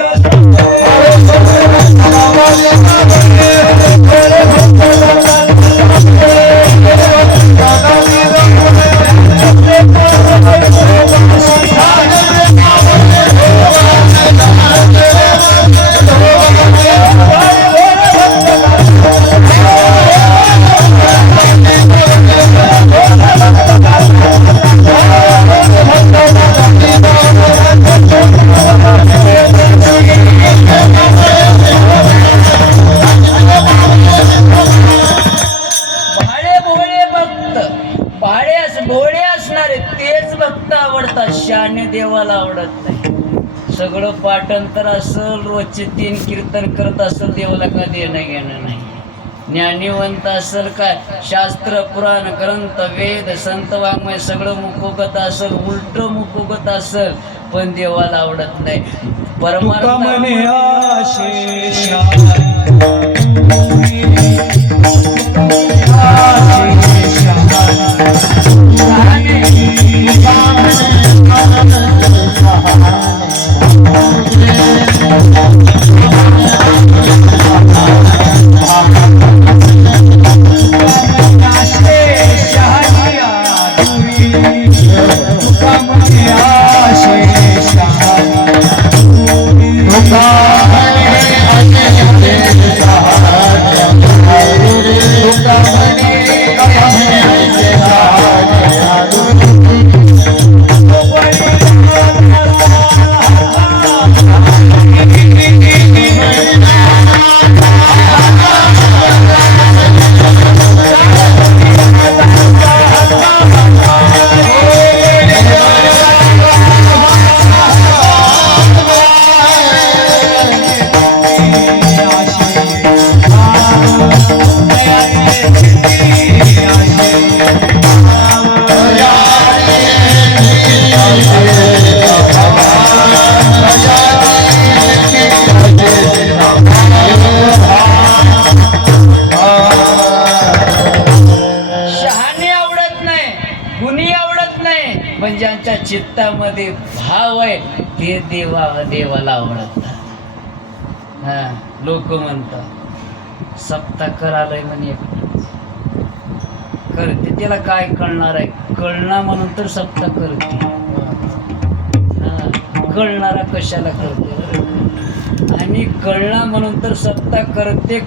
भोळे असणारे तेच भक्त आवडतात, शाने देवाला आवडत नाही. सगळं पाठांतर असल, रोजचे 3 कीर्तन करत असल, देवाला का देणं घेणं नाही. ज्ञानीवंत असल, काय शास्त्र पुराण ग्रंथ वेद संत वाङ्मय सगळं मुखोगत असल, उलट मुखोगत असल, पण देवाला आवडत नाही. परमार्थ पण ज्यांच्या चित्तामध्ये भाव आहे ते देवाला आवडतात. हा, लोक म्हणतात सप्ताह करालय म्हणे करते, त्याला काय कळणार आहे? कळणार म्हणून तर सप्ताह करते. कळणारा कशाला करते? आणि कळणार म्हणून तर सप्ताह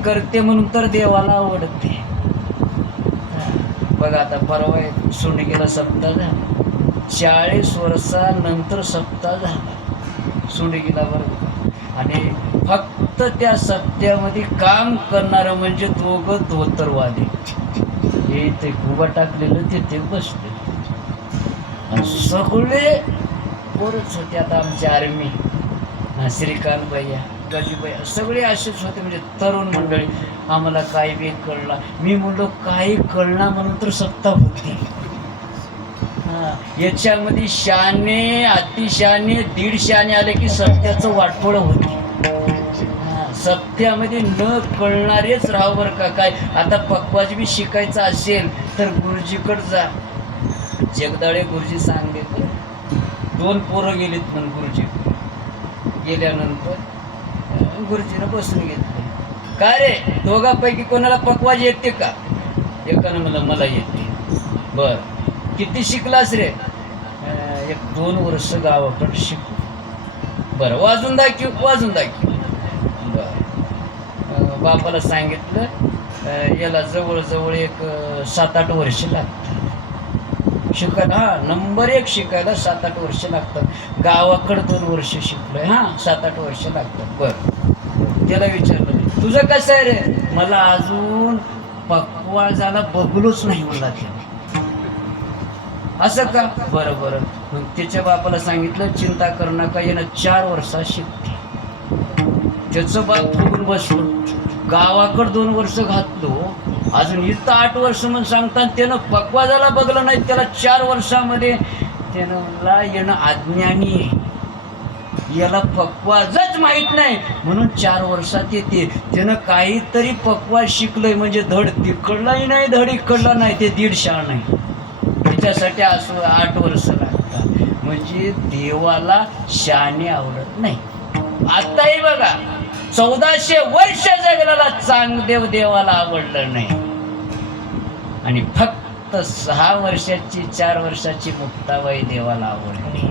करते म्हणून तर देवाला आवडते. बघा आता परवा सोंडगीला सप्ताह झाला, 40 वर्षानंतर सप्ताह झाला सोंडगीला बरोबर. आणि फक्त त्या सप्त्यामध्ये काम करणारं म्हणजे दोघं धोतरवादी, हे ते गुबा टाकलेलं तिथे बसले. सगळे पोरच होते. आता आमची आर्मी, श्रीकांत भैया, गजीभैया सगळे असेच होते, म्हणजे तरुण मंडळी. आम्हाला काही बी कळला, मी म्हणलो काही कळणार म्हणून तर सत्ता होती. याच्यामध्ये शाने अतिशाने 150 आले की सत्याचं वाटोळ होते. सत्यामध्ये न कळणारेच राहावं बरं का. काय आता पक्वाज बी शिकायचं असेल तर गुरुजीकडे जा. जगदाळे गुरुजी सांगले, 2 पोरं गेलीत म्हणून गुरुजी. गेल्यानंतर गुरुजीनं बसून घेतले, का रे दोघांपैकी कोणाला पक्वाज येते का? एकानं म्हणलं मला येते. बर, किती शिकलास रे? 1-2 वर्ष गावाकडे शिकलो. बरं, वाजून दाखव, वाजून दाखव. बर, बापाला सांगितलं याला जवळजवळ 7-8 वर्ष लागतात शिकायला. हा, नंबर 1 शिकायला 7-8 वर्ष लागतात. गावाकडं 2 वर्ष शिकलोय. हा, 7-8 वर्ष लागतात. बरं, त्याला विचारलं तुझं कसं आहे रे? मला अजून पक्वा झाला बघलोच नाही मला. त्याला असं का? बरं बरं. मग त्याच्या बापाला सांगितलं चिंता करू नका, यानं 4 वर्षात शिकते. त्याचं बाप फुगून बसलो. गावाकडं 2 वर्ष घातलो, अजून इथं 8 वर्ष म्हणून सांगतात. त्यानं पक्वा झाला बघलं नाही. त्याला 4 वर्षामध्ये त्यानं म्हणला येणं अज्ञानी आहे, याला पक्वाजच माहित नाही म्हणून 4 वर्षात येते. त्यानं काहीतरी पक्वा शिकलंय म्हणजे धड तिकडलाही नाही धड इकडला नाही, ते 1.5 शाळा नाही. त्याच्यासाठी असं 8 वर्ष लागतात. म्हणजे देवाला शाने आवडत नाही. आताही बघा 1400 वर्ष जगलेला चांगदेव देवाला आवडलं नाही, आणि फक्त 6 वर्षाची 4 वर्षाची मुक्ताबाई देवाला आवडली.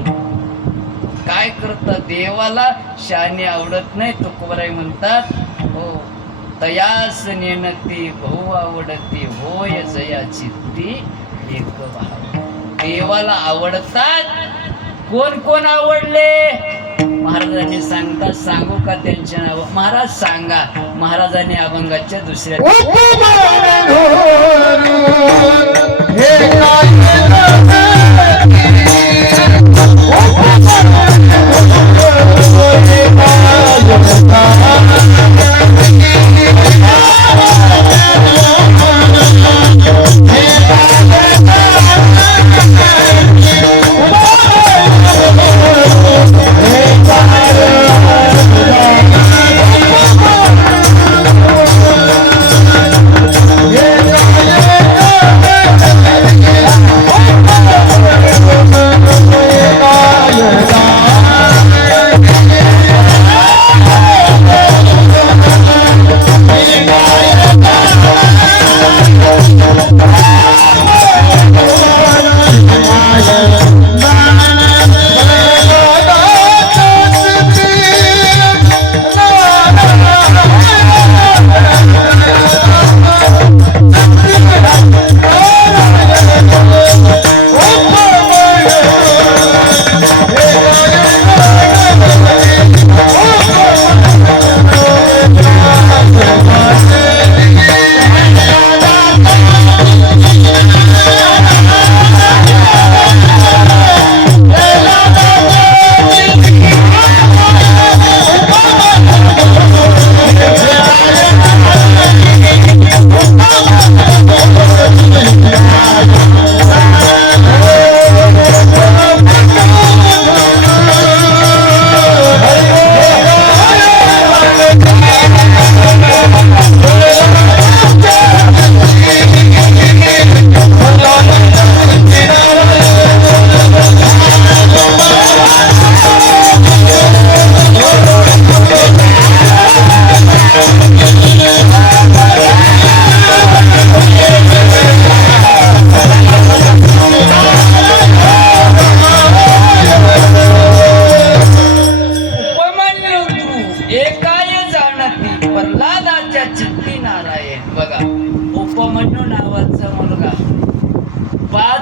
काय करतात? देवाला शाने आवडत नाही. तुकोबाराय म्हणतात हो तयास नेनती बहु आवडती होय जया चित्ती एक भाव. देवाला आवडतात. कोण कोण आवडले? महाराजांनी सांगतात. सांगू का त्यांचे नाव? महाराज सांगा. महाराजांनी अभंगाच्या दुसऱ्या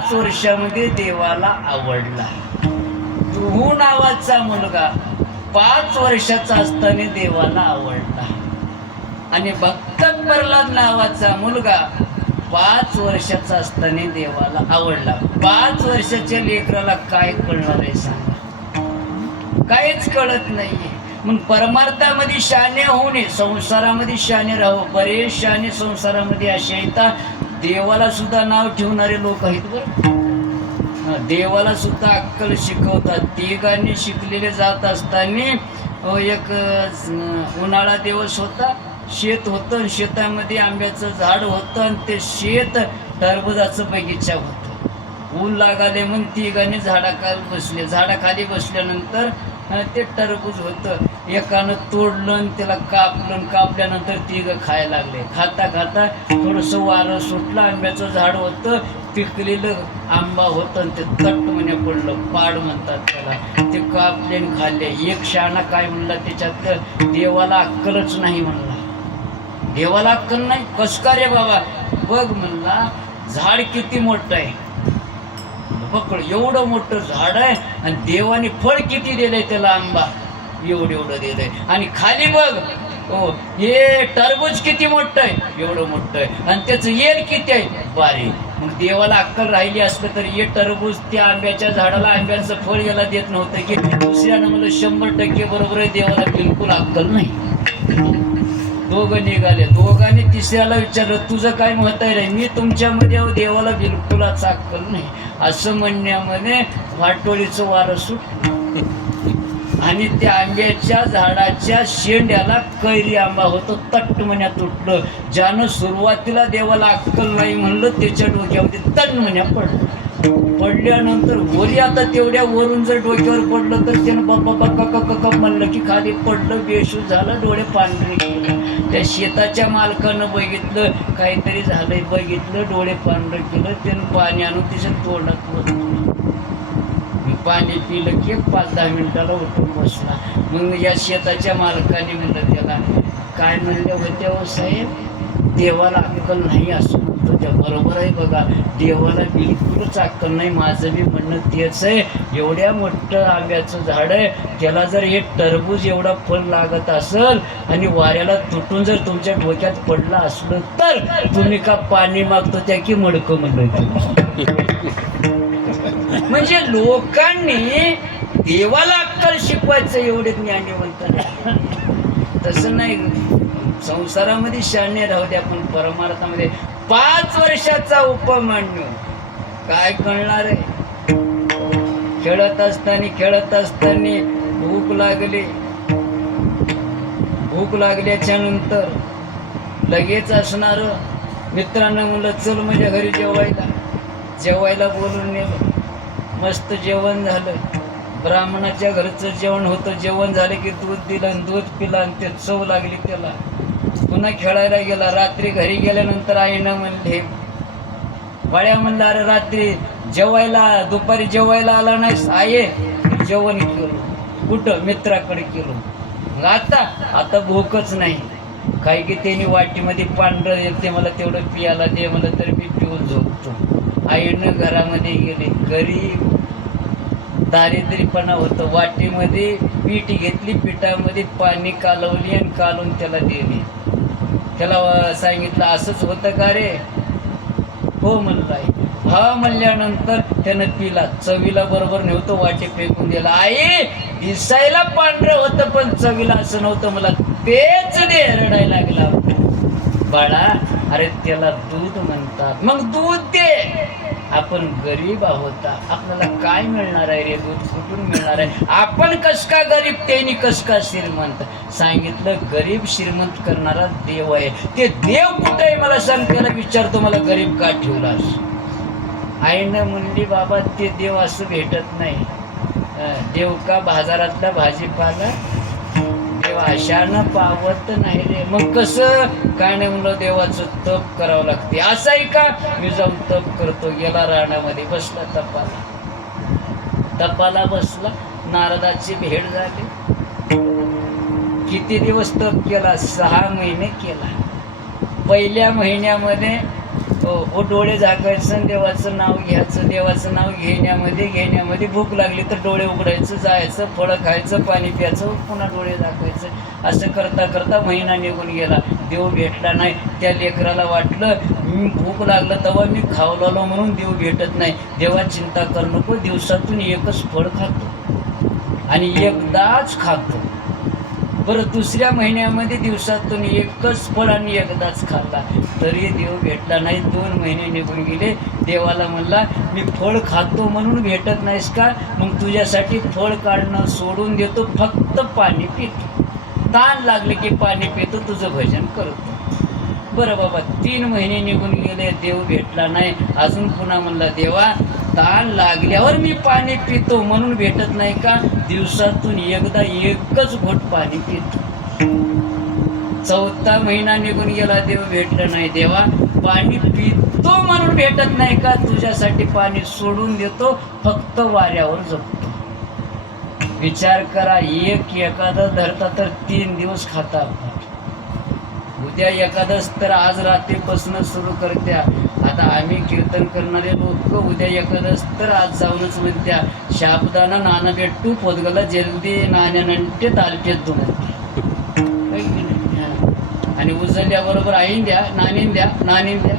वर्षामध्ये देवाला आवडला. रुहू नावाचा मुलगा 5 वर्षाचा असताना देवाला आवडला. आणि भक्त प्रल्हाद नावाचा मुलगा 5 वर्षाचा असताना देवाला आवडला. 5 वर्षाच्या लेकराला काय कळणार आहे सांगा? काहीच कळत नाहीये. मग परमार्थामध्ये शाने होऊ नये, संसारामध्ये शाने राहू. बरेच शाने संसारामध्ये असे येतात, देवाला सुद्धा नाव ठेवणारे लोक आहेत बरं. देवाला सुद्धा अक्कल शिकवतात. तिघांनी शिकलेले जात असताना एक उन्हाळा दिवस होता. शेत होतं, शेतामध्ये आंब्याचं झाड होतं आणि ते शेत टरबुजाचं बगीचा होतं. ऊन लागाले म्हणून तिघांनी झाडाखाली बसले. झाडाखाली बसल्यानंतर आणि ते टरबूज होतं एकानं तोडलं आणि त्याला कापलं आणि कापल्यानंतर तिघ खायला लागले. खाता खाता थोडंसं वारं सुटलं, आंब्याचं झाड होतं, पिकलेलं आंबा होतं आणि ते तट म्हणे पडलं, पाड म्हणतात त्याला. ते कापले आणि खाल्ले. एक शहाणा काय म्हणला त्याच्यात, देवाला अक्कलच नाही म्हणला. देवाला अक्कल नाही कस का रे बाबा? बघ म्हणला, झाड किती मोठं आहे, पकड एवढं मोठं झाड आहे आणि देवाने फळ किती दिलंय त्याला, आंबा एवढं दिलंय. आणि खाली बघ, हो हे टरबूज किती मोठं आहे, एवढं मोठं आहे, आणि त्याचं येल किती आहे, बारीक. मग देवाला अक्कल राहिली असलं तर हे टरबूज त्या आंब्याच्या झाडाला आंब्याचं फळ याला देत नव्हतं की? दुसऱ्यानं मला 100% बरोबर आहे, देवाला बिलकुल अक्कल नाही. दोघं निघाले. दोघांनी तिसऱ्याला विचारलं, तुझं काय मत आहे रे? मी तुमच्यामध्ये देवाला बिलकुलच अक्कल नाही असं म्हणण्यामध्ये वाटोळीचं वारं सुटलं आणि त्या आंब्याच्या झाडाच्या शेंड्याला कैरी आंबा होतो, तट मन्या तुटलं. ज्यानं सुरुवातीला देवाला अक्कल नाही म्हणलं त्याच्या डोक्यामध्ये तन मन्या पडलं. पडल्यानंतर वरी आता तेवढ्या वरून जर डोक्यावर पडलं तर त्यानं बाप्पा म्हणलं की खाली पडलं, बेशूज झालं, डोळे पांढरे केले. त्या शेताच्या मालकानं बघितलं काहीतरी झालंय, बघितलं, डोळे पांढरे केलं. त्यानं पाणी आणून तिच्या तोंडात ओतलं. पाणी पिलं की 5-10 मिनिटाला उठून बसला. मग या शेताच्या मालकाने म्हणलं त्याला, काय म्हणले होते हो साहेब, देवाला अक्कल नाही असं म्हणतो त्या. बरोबर आहे बघा, देवाला बिलकुलच अक्कल नाही. माझं बी म्हणणं तेच आहे. एवढ्या मोठं आंब्याचं झाड आहे, त्याला जर हे टरबूज एवढा फळ लागत असेल आणि वाऱ्याला तुटून जर तुमच्या डोक्यात पडलं असलं तर तुम्ही का पाणी मागतो त्या की मडकं म्हणलं? म्हणजे लोकांनी देवाला अक्कल शिकवायचं एवढे ज्ञानी म्हणतात. तसं नाही. संसारामध्ये शहाणे राहू द्या, पण परमार्थामध्ये 5 वर्षाचा उपमान्य काय कळणार आहे? खेळत असताना भूक लागल्याच्या नंतर लगेच असणार मित्रांना म्हणलं चल माझ्या घरी जेवायला बोलून नेलं. मस्त जेवण झालं, ब्राह्मणाच्या घरचं जेवण होतं. जेवण झालं की दूध दिलं आणि दूध पिलं आणि ते चव लागली त्याला. पुन्हा खेळायला गेला. रात्री घरी गेल्यानंतर आईनं म्हणले, बाळ्या म्हणलं, अरे रात्री दुपारी जेवायला आला नाहीस? आहे जेवण केलं. कुठं? मित्राकडे केलं. मग आता भूकच नाही. काय की त्यांनी वाटीमध्ये पांढरं येते, मला तेवढं पियाला दे, मला तर मी पिऊन झोपतो. आईनं घरामध्ये गेले. गरीब दारिद्र्यपणा होतं. वाटीमध्ये पीठ घेतली, पिठामध्ये पाणी कालवली आणि कालून त्याला दिली. त्याला सांगितलं, असंच होतं का रे? हो म्हणलाय. हा म्हणल्यानंतर त्यानं पिला. चवीला बरोबर नव्हतं, वाटी फेकून दिला. आई दिसायला पांढरं होतं पण चवीला असं नव्हतं, मला तेच दे. रडायला लागला. बाळा, अरे त्याला दूध म्हणतात. मग दूध दे. आपण गरीब आहोत, आपल्याला काय मिळणार आहे रे? दूध कुठून मिळणार आहे? आपण कस का गरीब, त्यांनी कस का श्रीमंत? सांगितलं, गरीब श्रीमंत करणारा देव आहे. ते देव कुठे आहे मला सांग, त्याला विचारतो, मला गरीब का ठेवलास? आईनं म्हणली, बाबा ते देव असं भेटत नाही. देव का बाजारातला भाजीपाला? देव अशानं पावत नाही रे. मग कसं? काय नाही म्हणलं, देवाचं तप करावं लागते. असं आहे का? मी जाऊन तप करतो. गेला रानामध्ये बसला, तपाला बसला. नारदाची भेट झाली. किती दिवस तप केला? 6 महिने केला. पहिल्या महिन्यामध्ये डोळे झाकायचं, देवाचं नाव घ्यायचं. देवाचं नाव घेण्यामध्ये भूक लागली तर डोळे उघडायचं, जायचं, फळं खायचं, पाणी प्यायचं, पुन्हा डोळे झाकायचं. असं करता करता महिना निघून गेला. देव भेटला नाही. त्या लेकराला वाटलं, मी भूक लागलं तेव्हा मी खावलालो म्हणून देव भेटत नाही. देवा चिंता करू नको, दिवसातून एकच फळ खातो आणि एकदाच खातो. बरं, दुसऱ्या महिन्यामध्ये दिवसातून एकच फळ आणि एकदाच खाल्ला, तरी देव भेटला नाही. 2 महिने निघून गेले. देवाला म्हणला, मी फळ खातो म्हणून भेटत नाहीस का? मग तुझ्यासाठी फळ काढणं सोडून देतो, फक्त पाणी पितो. ताण लागले की पाणी पितो, तुझं भजन करतो. बरं बाबा, 3 महिने निघून गेले, देव भेटला नाही. अजून पुन्हा म्हणला, देवा ताण लागल्यावर मी पाणी पितो म्हणून भेटत नाही का? दिवसातून एकदा एकच घोट पाणी पितो. 4था महिना निघून गेला, देव भेटलं नाही. देवा पाणी पितो म्हणून भेटत नाही का? तुझ्यासाठी पाणी सोडून देतो, फक्त वाऱ्यावर जगतो. विचार करा, एक एकादश धरता तर 3 दिवस खाता. उद्या एकादश तर आज रात्रीपासून सुरू करत्या. आता आम्ही कीर्तन करणारे लोक उद्या एकादश तर आज जाऊनच म्हणत्या शाबुदाना नाना भेटू पोदगला जल्दी नाण्यानंटे तालपेत म्हणते. आणि उजळल्याबरोबर आईन द्या, नाणीन द्या, नाणीन द्या.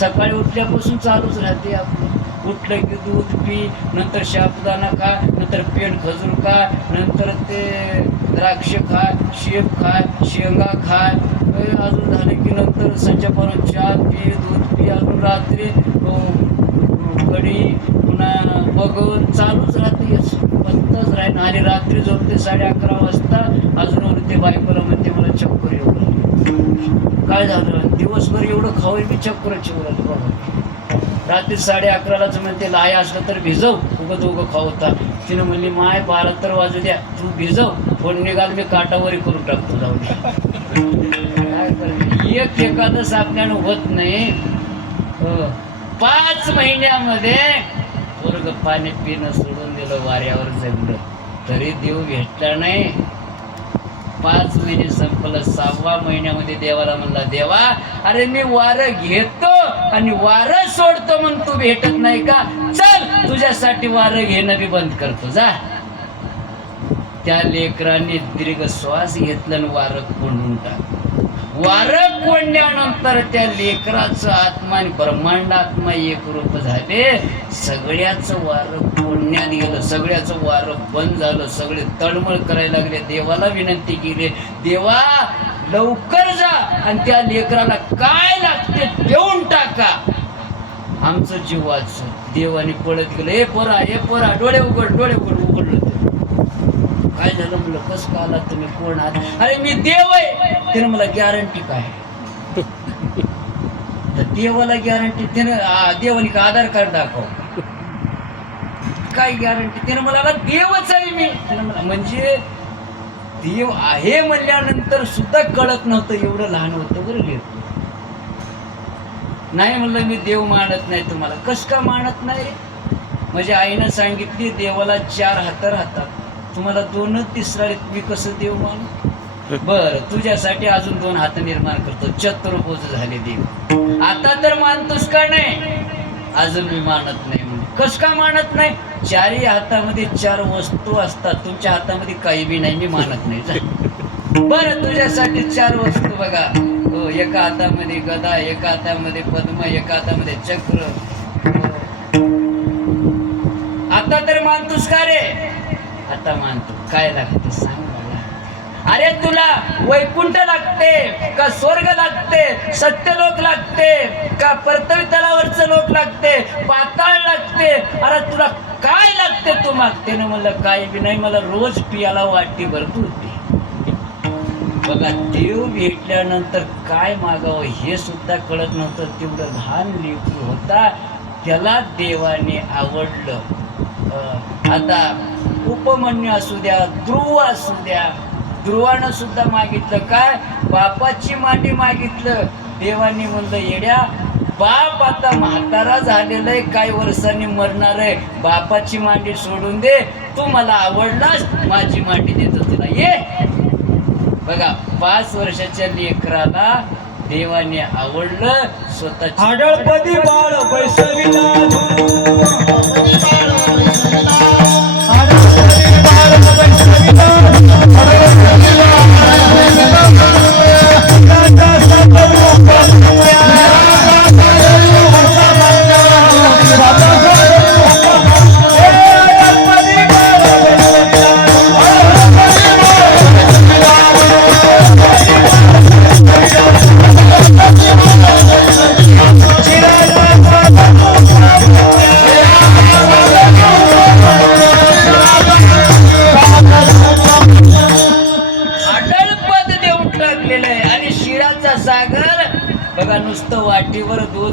सकाळी उठल्यापासून चालूच राहते आपलं. उठलं की दूध पी, नंतर साबुदाणा खा, नंतर पेंड खजूर खा, नंतर ते द्राक्ष खा, शेप खा, शेंगा खा. अजून झाले की नंतर संध्याकाळी चहा पी, दूध पी. अजून रात्री कढी, पुन्हा बघून चालूच राहते. पत्ताच राहील. आणि रात्री झोपते 11:30 वाजता. अजून उरते बायकोला म्हणते मला चक्कर येऊ लागली. काय झालं? दिवसभर एवढं खाऊ मी चक्करच येऊ लागली बाबा. रात्री 11:30लाच म्हणते लाय असलं तर भिजव, उगं खावता. तिनं म्हणली माय 12 तर वाजू द्या, तू भिजव, फोन निघाल मी काटावरी करून टाकतो. जाऊ काय कर, एक एकादश आपल्यानं होत नाही. 5 महिन्यामध्ये वर्ग पाणी पिणं सोडून दिलं, वाऱ्यावर जगलं, तरी देव भेटला नाही. 5 महिने संपलं. 6व्या महिन्यामध्ये देवाला म्हणला, देवा अरे मी वारं घेतो आणि वारं सोडतो म्हणून तू भेटत नाही का? चल तुझ्यासाठी वारं घेणं बी बंद करतो, जा. त्या लेकरांनी दीर्घ श्वास घेतला आणि वारं कोंडून टाकलं. वारं कोंडल्यानंतर त्या लेकराचं आत्मा आणि ब्रह्मांड आत्मा एक रूप झाले. सगळ्याचं वारं कोंडण्यात गेलं, सगळ्याचं वारं बंद झालं. सगळे तळमळ करायला लागले. देवाला विनंती केली, देवा लवकर जा आणि त्या लेकराला काय लागते देऊन टाका, आमचं जीव वाचव. देवाने पळत गेलं, ए पोरा डोळे उघड. उघडलं. काय झालं? म्हणलं कस का आला तुम्ही, कोण आहात? अरे मी देव आहे. त्यानं मला गॅरंटी काय? तर देवाला गॅरंटी, त्यानं देवाने का आधार कार्ड दाखव, काय गॅरंटी? त्यानं मला देवच आहे मी. त्यानं मला म्हणजे देव आहे म्हणल्यानंतर सुद्धा कळत नव्हतं, एवढं लहान होतं बरं लेकरं. नाही म्हणलं मी देव मानत नाही. तुम्हाला कस का मानत नाही? म्हणजे आईनं सांगितली देवाला 4 हात राहतात, तुम्हाला 2च दिसणार, मी कसं देव मानू? बर तुझ्यासाठी अजून 2 हात निर्माण करतो, चतुर्भुज झाले देव. आता तर मानतोस का नाही? अजून मी मानत नाही. म्हणजे कस का मानत नाही? 4ही हातामध्ये 4 वस्तू असतात, तुमच्या हातामध्ये काही बी नाही, मी मानत नाही. बरं तुझ्यासाठी 4 वस्तू बघा. हो, एका हातामध्ये गदा, एका हातामध्ये पद्म, एका हातामध्ये चक्र. आता तर मानतोस का रे? आता मानतो. काय लागते सांग मला. अरे तुला वैकुंठ लागते का स्वर्ग लागते, सत्यलोक लागते का पृथ्वी तलावरचं लोक लागते, पाताळ लागते? अरे तुला काय लागते तू मागते ना? मला काय बी नाही, मला रोज पियाला वाटते भरपूर होती. बघा देव भेटल्यानंतर काय मागावं हे सुद्धा कळत नव्हतं. तेवढं लहान लेकरू होता, त्याला देवाने आवडलं. आता उपमन्यू असू द्या, ध्रुव असू द्या, ध्रुवानं सुद्धा मागितलं काय? बापाची मांडी मागितलं. देवाने म्हणलं येड्या, बाप आता म्हातारा झालेला आहे, काही वर्षांनी मरणार आहे, बापाची मांडी सोडून दे, तू मला आवडलास, माझी मांडी देतो तुला, ये. बघा 5 वर्षाच्या लेकराला देवाने आवडलं. स्वतः आडळपदी बाळ बैसविला,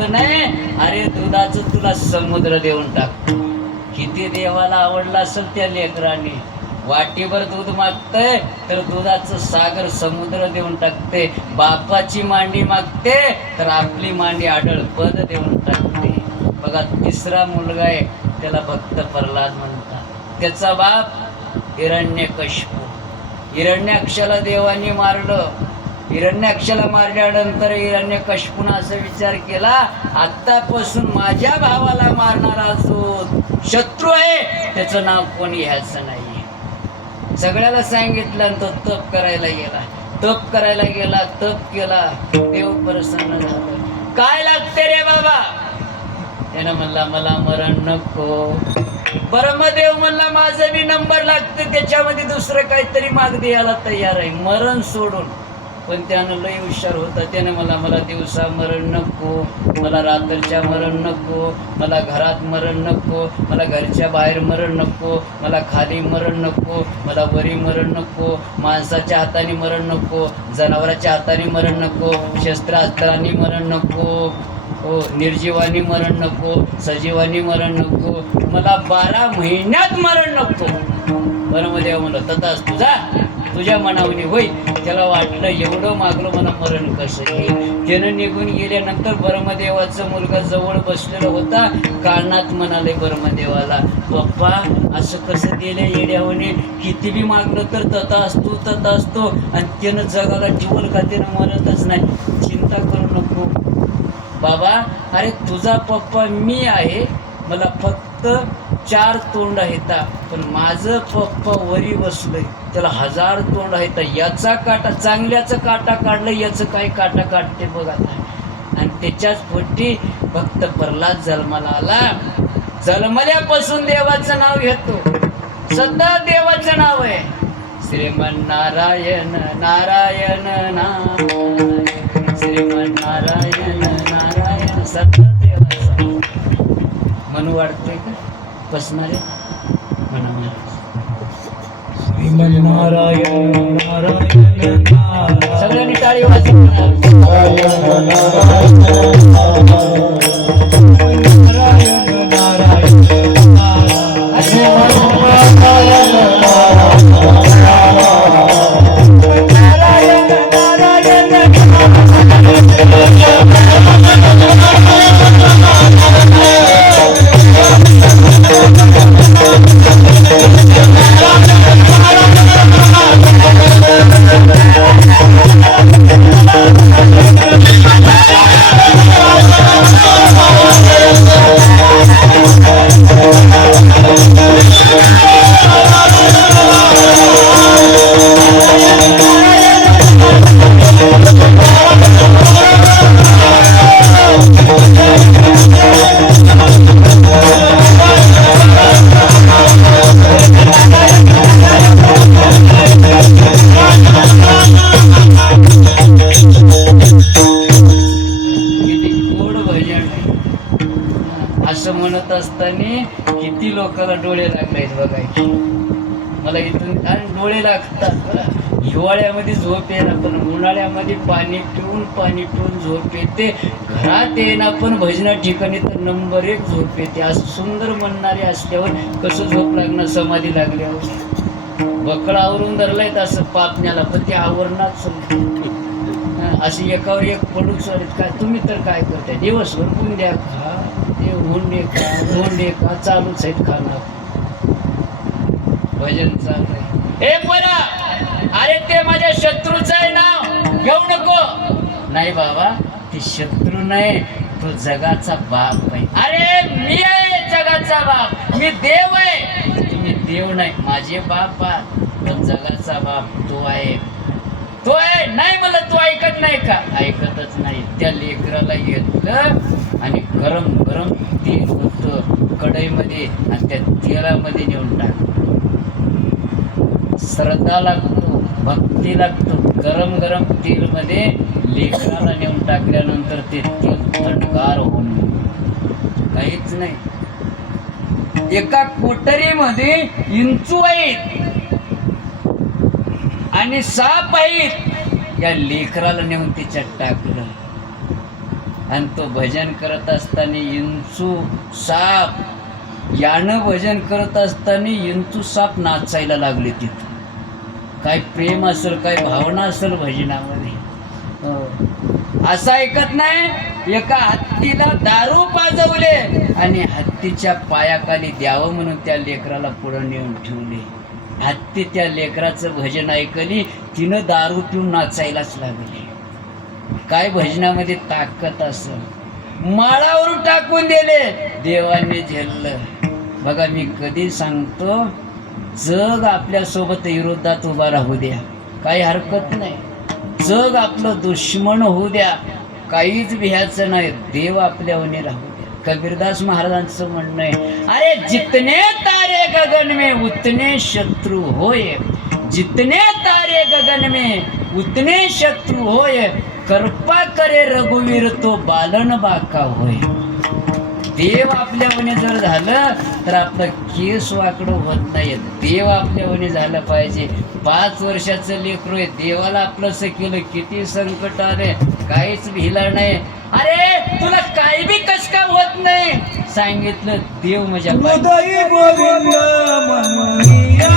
दूध नाही, अरे दुधाचं तुला समुद्र देऊन टाकतो. किती देवाला आवडला असेल त्या लेकराने. वाटीभर दूध मागतय तर दुधाचं सागर समुद्र देऊन टाकते. बापाची मांडी मागते तर आपली मांडी आढळ पद देऊन टाकते. बघा, तिसरा मुलगा आहे, त्याला भक्त प्रल्हाद म्हणतात. त्याचा बाप हिरण्यकशिपू. हिरण्याक्षाला देवानी मारलं. हिरण्याक्षाला मारल्यानंतर हिरण्यकशिपूनं असा विचार केला, आतापासून माझ्या भावाला मारणारा जो शत्रू आहे त्याचं नाव कोणी घ्यायचं नाही. सगळ्याला सांगितलं आणि तो तप करायला गेला. तप केला. देव प्रसन्न झालं. काय लागते रे बाबा? त्यानं म्हणला, मला मरण नको. ब्रह्मदेव म्हणला, माझं बी नंबर लागते त्याच्यामध्ये, दुसरं काहीतरी माग द्यायला तयार आहे मरण सोडून. पण त्यानं लय हुशार होता. त्यानं मला दिवसा मरण नको, मला रात्रीच्या मरण नको, मला घरात मरण नको, मला घरच्या बाहेर मरण नको, मला खाली मरण नको, मला वरी मरण नको, माणसाच्या हाताने मरण नको, जनावराच्या हाताने मरण नको, शस्त्रास्त्रांनी मरण नको, हो, निर्जीवानी मरण नको, सजीवानी मरण नको, मला 12 महिन्यात मरण नको. ब्रह्मदेव म्हणलं, तथाच तुझ्या मनावनी होईल. त्याला वाटलं एवढं मागलं, मला मरण कसं येईल. त्यानं निघून गेल्यानंतर ब्रह्मदेवाचा मुलगा जवळ बसलेला होता. कानात म्हणाले ब्रह्मदेवाला, पप्पा असं कसं गेल्या येड्यावने, किती बी मागलं तर तथा असतो. आणि त्यानं जगाला ठेवल का? त्यानं मरतच नाही. चिंता करू नको बाबा, अरे तुझा पप्पा मी आहे, मला फक्त 4 तोंड आहेत, पण माझं पप्पा वरी बसलंय, त्याला 1000 तोंड आहेत. याचा काटा, चांगल्याचं काटा काढलं, याचं काय काटा काढते बघा. आणि त्याच्याच पोटी भक्त प्रल्हाद जन्माला आला. जन्मल्यापासून देवाचं नाव घेतो, सदा देवाचं नाव आहे. श्रीमन्नारायण नारायण नारायण, श्रीमन्नारायण नारायण, सदा देवाचं. म्हणू वाटतंय का बसणारे? म्हणा. श्रीमन्नारायण नारायण नारायण. सगळ्यांनी टाळी वाजवून असं म्हणत असताना किती लोकांना डोळे लागले बघायचे. मला इथून डोळे लागतात. हिवाळ्यामध्ये झोप येणार, पण उन्हाळ्यामध्ये पाणी पिऊन झोप येते. घरात येणार पण भजना ठिकाणी तर नंबर 1 झोप येते. असं सुंदर म्हणणारे असल्यावर कसं झोप लागणार? समाधी लागल्यावर. बकळा आवरून धरलाय असं पापण्याला, पण ते आवरणाच अशी एकावर एक पडून सोडत. काय तुम्ही तर काय करताय? दिवसभर पुंड्या खा, ते हुंडे खा, धोंडे खा, चालूच आहेत खाणार. भजन चालू आहे. हे बरा, अरे ते माझ्या शत्रूचं आहे नाव घेऊ नको. नाही बाबा, ते शत्रू नाही, तो जगाचा बाप आहे. अरे मी आहे जगाचा बाप, मी देव आहे. तुम्ही देव नाही, माझे बाप आहात, पण जगाचा बाप तो आहे. नाही मला तू ऐकत नाही का? ऐकतच नाही. त्या लेकराला घेतलं आणि गरम गरम तेल होतं कढईमध्ये आणि त्या तेलामध्ये नेऊन टाकलं. श्रद्धा लागतो, भक्ती लागतो. गरम गरम तेलमध्ये लेकराला नेऊन टाकल्यानंतर ते तेल थंडगार होऊन काहीच नाही. एका कोठरीमध्ये इंचू आहेत आणि साप आहेत. या लेकराला नेऊन त्याच्यात टाकलं आणि तो भजन करत असताना इंचू साप यानं भजन करत असताना इंचू साप नाचायला लागले तिथं. काय प्रेम असेल, काय भावना असेल भजनामध्ये. असं ऐकत नाही, एका हत्तीला दारू पाजवले आणि हत्तीच्या पायाखाली द्यावं म्हणून त्या लेकराला पुढं नेऊन ठेवले. हत्ती त्या लेकराचं भजन ऐकली, तिनं दारू पिऊन नाचायलाच लागली. काय भजनामध्ये ताकद असेल. माळावर टाकून दिले, देवाने झेललं. बघा, मी कधी सांगतो, जग आपल्यासोबत विरोधात उभा राहू द्या, काही हरकत नाही. जग आपलं दुश्मन होऊ द्या, काहीच भ्यायचं नाही. देव आपल्यावने राहू द्या. कबीरदास महाराजांचं म्हणणं आहे, अरे जितने तारे गगन में उतने शत्रु होय, जितने तारे गगन में उतने शत्रु होय, कृपा करे रघुवीर तो बालन बाका होय. देव आपल्यावने जर झालं तर आपलं केस वाकडं होत नाही. देव आपल्यावने झालं पाहिजे. 5 वर्षाचं लेकरू आहे, देवाला आपलंसं केलं, किती संकट आले, काहीच भिला नाही. अरे तुला काही बी कस का होत नाही, सांगितलं देव माझ्या हृदय गोविंद म्हणूनिया,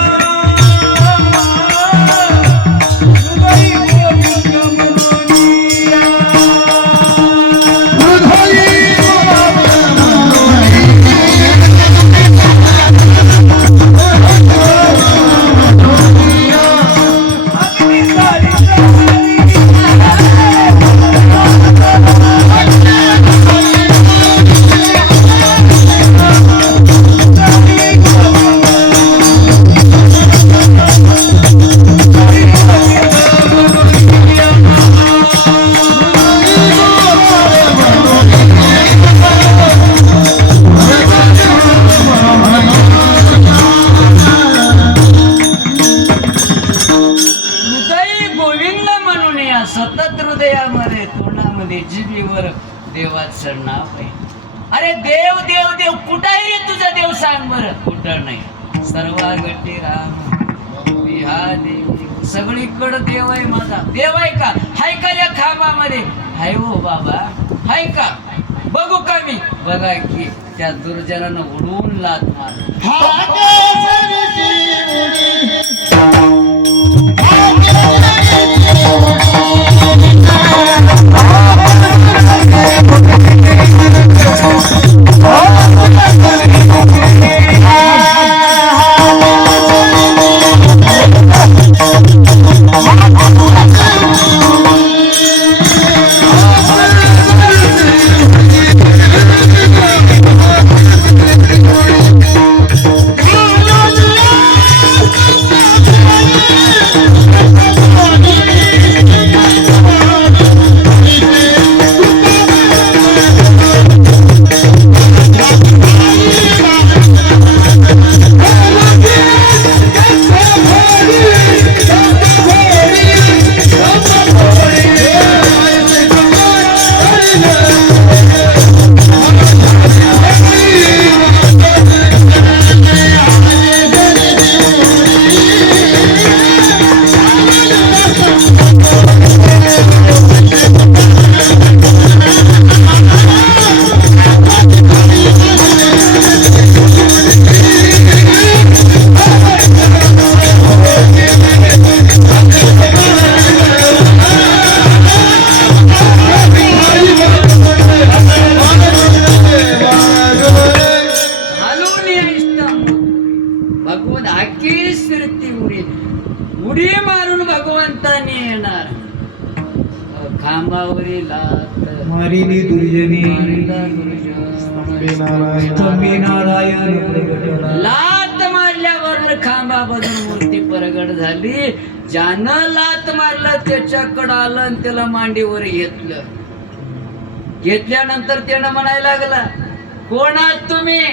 हृदय गोविंद म्हणूनिया, सतत हृदयामध्ये तोंडामध्ये जिभेवर देवाचं नाव आहे. अरे देव देव देव, कुठं आहे रे तुझा देव, सांग बरं. कुठं नाही, सर्वागटी राम विहारी, सगळीकडं देव आहे माझा. देव आहे का? हाय का या खांबामध्ये? हाय हो बाबा, हाय का? बघू का मी? बघा की त्या दुर्जनानं उडवून लात मार. उडी मारून भगवंताने येणार. खांबावरील लात मारिली दुर्जनी, स्तंभी नारायण प्रगटला. लात मारल्यावर खांबाबद्दल मूर्ती प्रगट झाली. ज्यानं लात मारलं त्याच्याकडं आलं आणि त्याला मांडीवर घेतलं. घेतल्यानंतर त्यानं म्हणायला लागला, कोण आहात तुम्ही?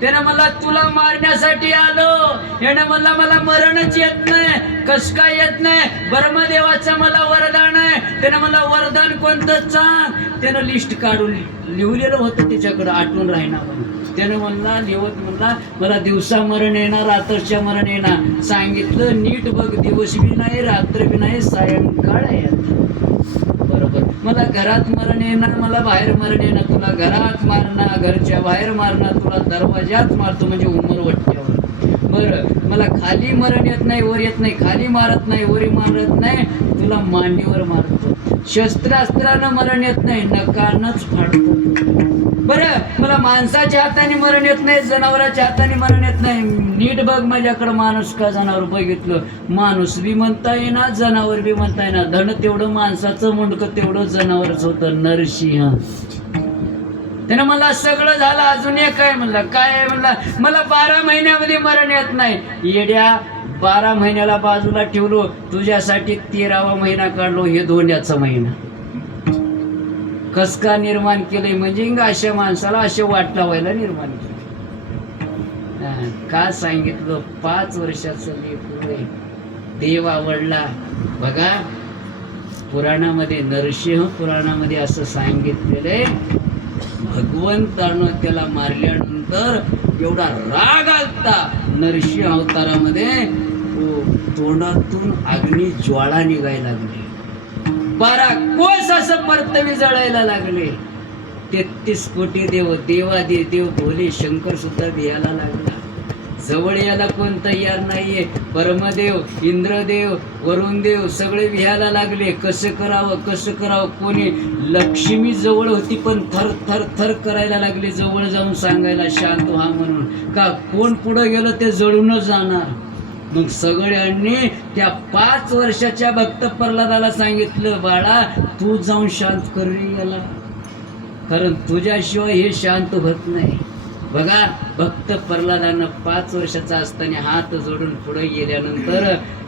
त्यानं मला तुला मारण्यासाठी आलो. यानं म्हणला मला मरणच येत नाही. कस काय येत नाही? ब्रह्मदेवाचं मला वरदान आहे. त्यानं मला वरदान कोणतं सांग. त्यानं लिस्ट काढून लिहिलेलं होतं त्याच्याकडं, आठवून राहिना म्हणून. त्यानं म्हणला लिहत म्हणला मला दिवसा मरण येणार, रात्रच्या मरण येणार. सांगितलं नीट बघ, दिवस बी नाही रात्र बी नाही, सायंकाळ आहे. बरोबर मला घरात मरण येणार, मला बाहेर मरण येणार. तुला घरात मारणार, घरच्या बाहेर मारणार, तुला दरवाजात मारतो म्हणजे उमर वट्ट्यावर. बरं, मला खाली मरण येत नाही, वर येत नाही, खाली मारत नाही, वरी मारत नाही, तुला मांडीवर मारतो. शस्त्रास्त्रानं मरण येत नाही, नकानच फाडतो. बरं, मला माणसाच्या हाताने मरण येत नाही, जनावराच्या हाताने मरण येत नाही. नीट बघ माझ्याकडं, माणूस का जनावर बघितलं, माणूस बी म्हणता येईना, जनावर बी म्हणता येईना. धन तेवढं माणसाचं, मुंडकं तेवढं जनावरच होतं, नरसिंह. त्यानं मला सगळं झालं, अजून एक काय म्हणलं, काय आहे म्हणला, मला 12 महिन्यामध्ये मरण येत नाही. येड्या, 12 महिन्याला बाजूला ठेवलो, तुझ्यासाठी 13वा महिना काढलो, हे धोंड्याचा महिना. कस का निर्माण केलंय म्हणजे अशा माणसाला असे वाट लावायला निर्माण केलं. का सांगितलं, 5 वर्षाचं लेकरू आहे, देव आवडला. बघा पुराणामध्ये, नरसिंह पुराणामध्ये असं सांगितलेलं आहे, भगवंतानं त्याला मारल्यानंतर एवढा राग आलता नरसिंह अवतारामध्ये, तोंडातून अग्नी ज्वाळा निघायला लागली, 12 कोस असं परतवी जळायला लागले. 33 कोटी देव, देवादे देव भोले शंकर सुद्धा भियायला लागला. जवळ यायला कोण तयार नाहीये. परमदेव, इंद्रदेव, वरुणदेव सगळे भियायला लागले. कसं करावं, कसं करावं. कोणी, लक्ष्मी जवळ होती पण थर थर थर करायला लागली, जवळ जाऊन सांगायला शांत व्हा म्हणून. का, कोण पुढं गेलं ते जळूनच जाणार. मग सगळ्यांनी त्या 5 वर्षाच्या भक्त प्रल्हादाला सांगितलं, बाळा तू जाऊन शांत कर याला, कारण तुझ्याशिवाय हे शांत होत नाही. बघा, भक्त प्रल्हादानं 5 वर्षाचा असताना हात जोडून पुढे गेल्यानंतर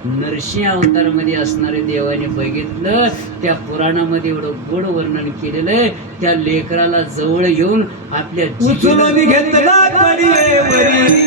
नरसिंह अवतारामध्ये असणारे देवाने बघितलं. त्या पुराणामध्ये एवढं गोड वर्णन केलेलं आहे. त्या लेकराला जवळ येऊन आपल्या उचलून घेतला कडेवरी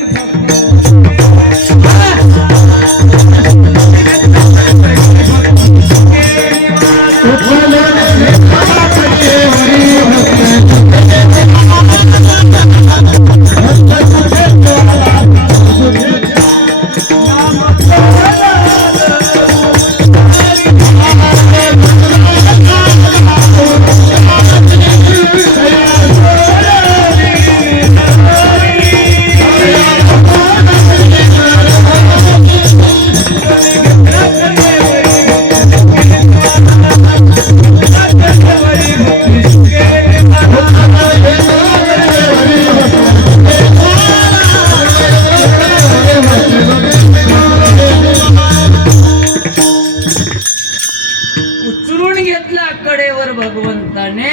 भगवंताने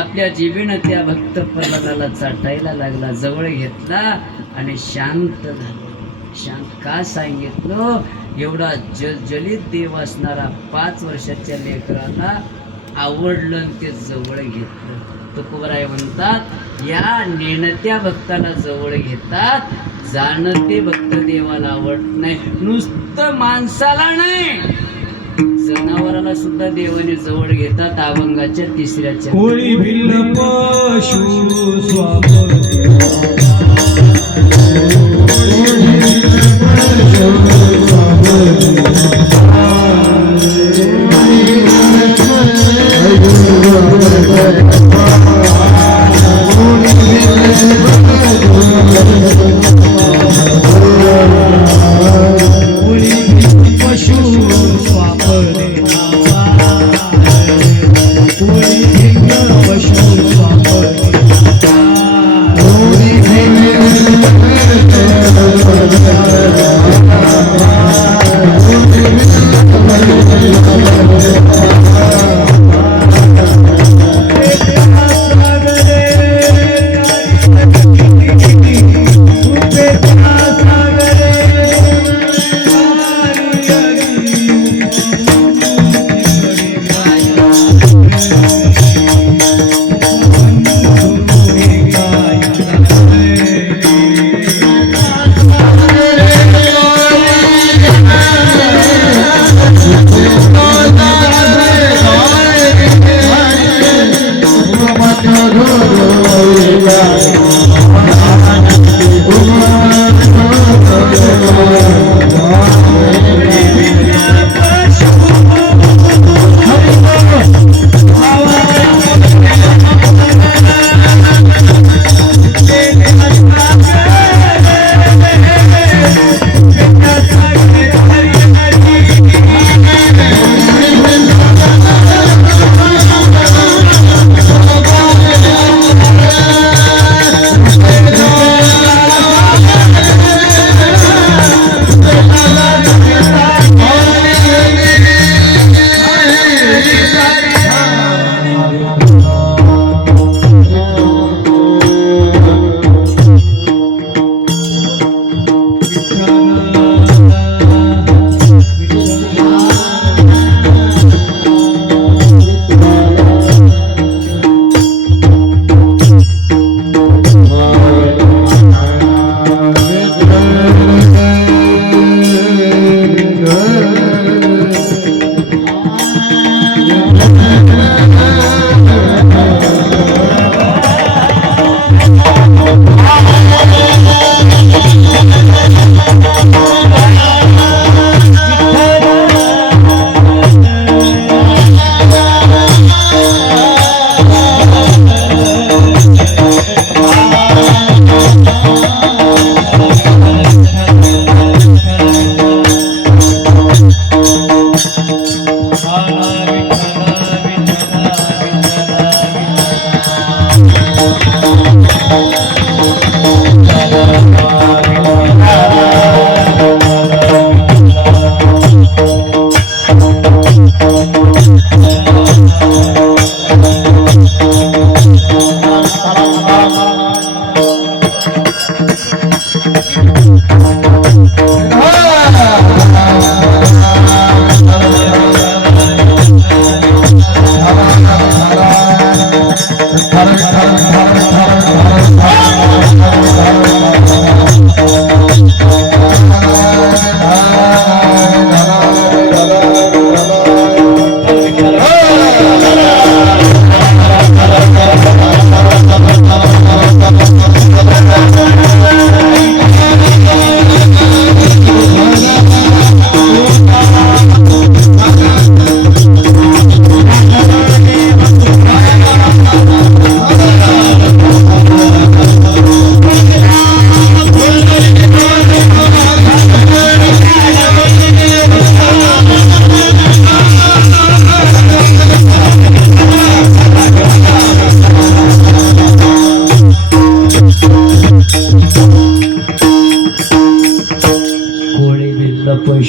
आपल्या जिभेनं त्या भक्त प्रल्हादाला चाटायला लागला, जवळ घेतला आणि शांत झाला. शांत का सांगितलं, एवढा जलित देव असणारा 5 वर्षाच्या लेकराला आवडलं आणि ते जवळ घेतलं. तुकोबराय म्हणतात, या नेणत्या भक्ताला जवळ घेतात, जाणते भक्त देवाला आवडत नाही. नुसतं माणसाला नाही, जनावराला सुद्धा देवाने जवळ घेतात. अभंगाच्या 3ऱ्या कोळी भिल्ल पशु स्वापदे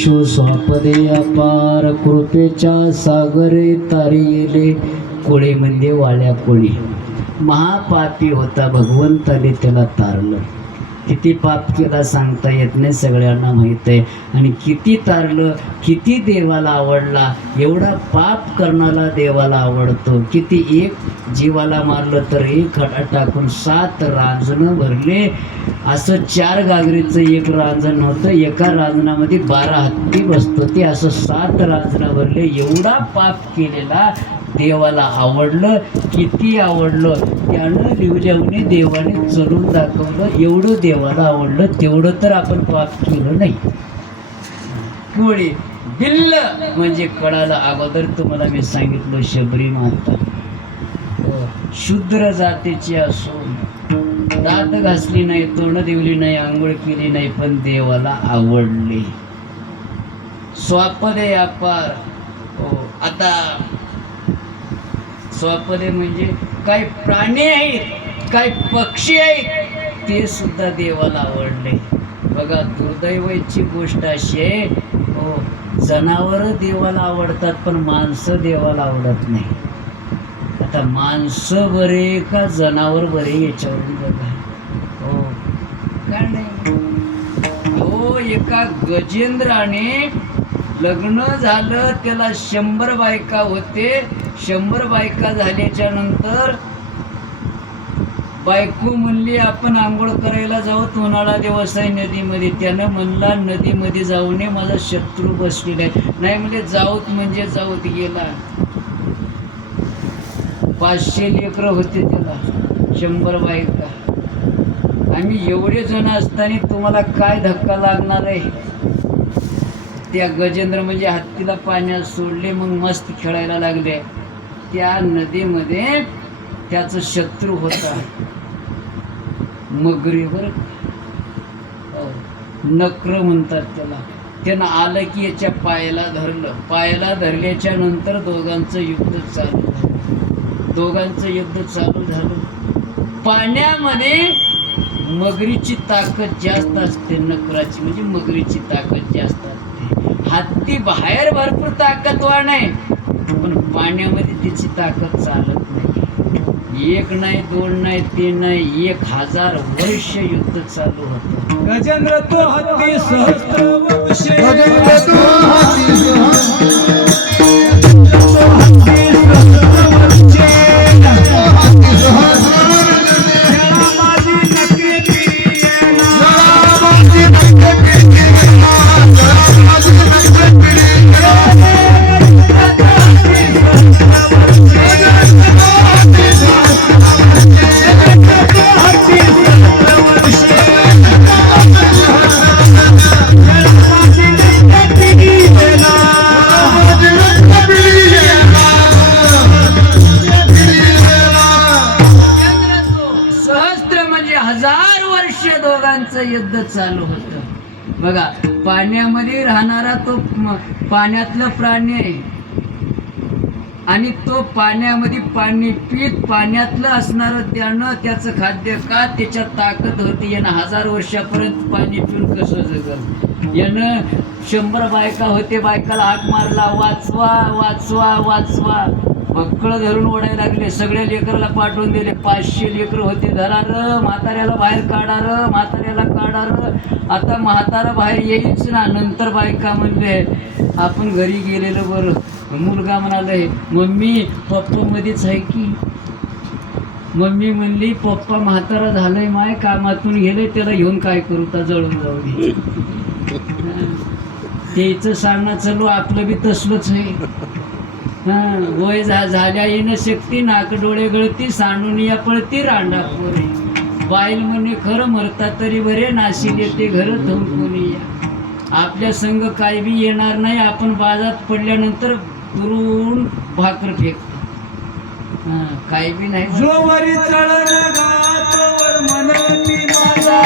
पशु स्वापदे अपार कृपेच्या सागरे तारी गेले कोळी म्हणजे वाळ्या कोळी. महापापी होता, भगवंताने त्याला तारलं. किती पाप केला सांगता येत नाही, सगळ्यांना माहीत आहे. आणि किती तारलं, किती देवाला आवडला. एवढा पाप करणारा देवाला आवडतो. किती एक जीवाला मारलं तर एक खडा टाकून 7 रांजणं भरले. असं 4 गागरीचं एक रांजण होतं, एका रांजणामध्ये 12 हत्ती बसतो. ते असं 7 रांजणं भरले. एवढा पाप केलेला देवाला आवडलं. किती आवडलं, त्यानं लिवल्याने देवाने चलून दाखवलं. एवढं देवाला आवडलं, तेवढं तर आपण पाप केलं नाही. कोळी बिल्ल म्हणजे कळालं अगोदर तुम्हाला मी सांगितलं. शबरी माता शूद्र जातीची असून दात घासली नाही, तोंड देवली नाही, आंघोळ केली नाही, पण देवाला आवडली. स्वापदे अपार. आता स्वापदे म्हणजे काही प्राणी आहेत, काही पक्षी आहेत, ते सुद्धा देवाला आवडले. बघा, दुर्दैवाची गोष्ट अशी आहे, जनावर देवाला आवडतात पण माणसं देवाला आवडत नाही. आता माणसं बरे का जनावर बरे याच्यावरून बघा. का नाही? हो, एका गजेंद्राने लग्न झालं, त्याला 100 बायका होते. 100 बायका झाल्याच्या नंतर बायको म्हणली आपण आंघोळ करायला जाऊ, उन्हाळा दिवस आहे नदीमध्ये. त्यानं म्हणला नदीमध्ये जाऊ नये, माझा शत्रू बसलेला आहे. नाही म्हणजे जाऊत म्हणजे जाऊत गेला. 500 लेकरं होते त्याला, 100 बायका. आम्ही एवढे जण असताना तुम्हाला काय धक्का लागणार आहे. त्या गजेंद्र म्हणजे हत्तीला पाण्यात सोडले, मग मस्त खेळायला लागले. त्या नदीमध्ये त्याचा शत्रू होता मगरीवर, नक्र म्हणतात त्याला. त्यानं आलं की याच्या पायाला धरलं. पायाला धरल्याच्या नंतर दोघांचं युद्ध चालू झालं. पाण्यामध्ये मगरीची ताकद जास्त असते, नकराची म्हणजे मगरीची ताकद जास्त असते. हत्ती बाहेर भरपूर ताकदवान आहे, पण पाण्यामध्ये त्याची ताकद चालत नाही. 1 नाही 2 नाही 3 नाही, 1000 वर्ष युद्ध चालू होतं. गजेंद्र तो हत्ती सहस्त्र वर्षे, युद्ध चालू होतं. बघा, पाण्यामध्ये राहणारा तो पाण्यातला प्राणी आहे आणि तो पाण्यामध्ये पाणी पीत पाण्यातलं असणारं त्याचं खाद्य का त्याच्यात ताकद होती. यानं 1000 वर्षापर्यंत पाणी पिऊन कसं जगल. यानं 100 बायका होते, बायकाला हाक मारला, वाचवा वाचवा वाचवा. बक्कळ धरून ओढायला लागले. सगळ्या लेकराला पाठवून दिले. 500 लेकरं होते. धरा र, म्हाताऱ्याला बाहेर काढा र, म्हाताऱ्याला काढा र. आता म्हातारा बाहेर येईच ना. नंतर बायका म्हणले आपण घरी गेलेलं बरं. मुलगा म्हणाले मम्मी पप्पा मध्येच आहे की. मम्मी म्हणली पप्पा म्हातारा झालंय, माय कामातून गेले, त्याला घेऊन काय करू, तर जळून जाऊ दे. त्याचं सांगणं चालू, आपलं बी तसलंच आहे. वय झाल्या येणं शक्ती, नाक डोळे गळती, सांडून या पळती रांडा पोरे. बाईल म्हणे खरं मरतात तरी बरे, नाशिक येते घर थंकून या. आपल्या संघ काय बी येणार नाही. आपण बाजात पडल्यानंतर दुरून भाकर फेकतो. काय बी नाही. जोवरी चळण गातोवर मनती माझा,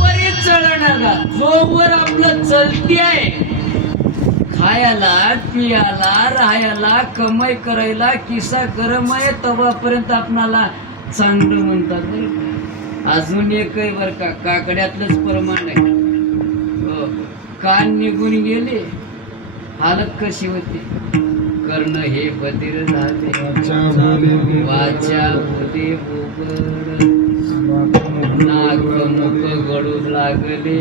वरी चढणारा जोवर आपलं चलती आहे, खायला पियाला राहायला कमाई करायला किस्सा गरम आहे तेव्हापर्यंत आपणाला चांगलं म्हणतात बरं का. अजून एकही बर का काकड्यातलंच प्रमाण आहे. हो, कान निघून गेले हालत कशी होती. कर्ण हे बधीर झाले, वाचा बोले बोबड, नाक मुख गळू लागले,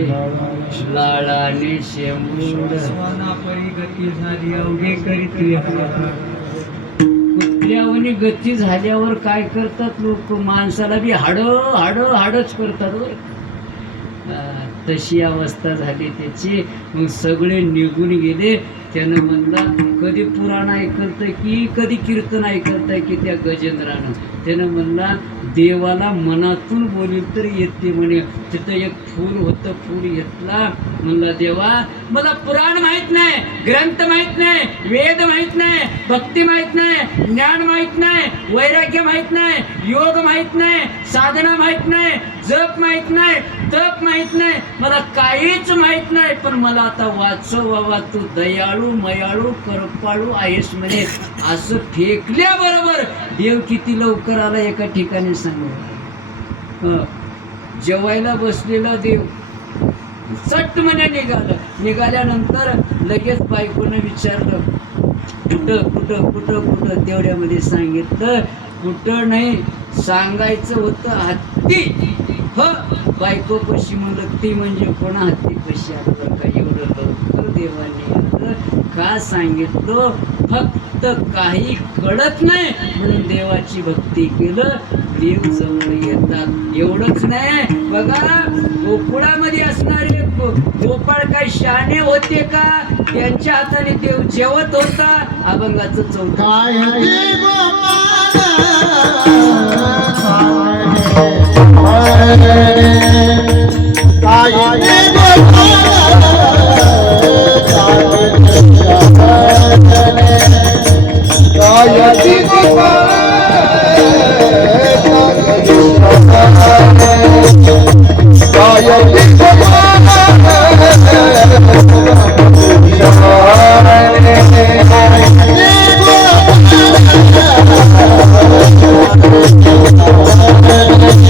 लाळाने शेंबूड. गती झाली अवघे करीत कुत्र्यावानी गती झाल्यावर काय करतात लोक, माणसाला बी हाडच करतात बरं. तशी अवस्था झाली त्याची. मग सगळे निघून गेले. त्यानं म्हणला कधी पुराण ऐकलतंय की कधी कीर्तन ऐकलतंय की त्या गजेंद्रानं. त्यानं म्हणला देवाला मनातून बोलील तर येते म्हणे. तिथं एक फूल होतं, फूल घेतला. म्हणला देवा मला पुराण माहित नाही, ग्रंथ माहित नाही, वेद माहित नाही, भक्ती माहित नाही, ज्ञान माहित नाही, वैराग्य माहित नाही, योग माहित नाही, साधना माहित नाही, जप माहित नाही, तप माहित नाही, मला काहीच माहित नाही. पण मला आता वाचव बाबा, तू दयाळू मयाळू कृपाळू आहेस म्हणे. असं फेकल्याबरोबर देव किती लवकर आला एका ठिकाणी सांगू. जेवायला बसलेला देव चट म्हणे निघाल्यानंतर लगेच बायकोनं विचारलं कुठं कुठं कुठं कुठं. तेवढ्यामध्ये सांगितलं कुठं नाही, सांगायचं होतं हत्ती. बायको पशी म्हणलं ती म्हणजे कोणा हत्ती पशी आलं बरं का. एवढं लवकर देवाने आलं का सांगितलं, फक्त काही कळत नाही म्हणून देवाची भक्ती केलं, देव जवळ येतात. एवढंच नाही बघा, गोकुळामध्ये असणारे गोपाळ काही शहाणे होते का, त्यांच्या हाताने देव जेवत होता. अभंगाचं चौथं Thank you.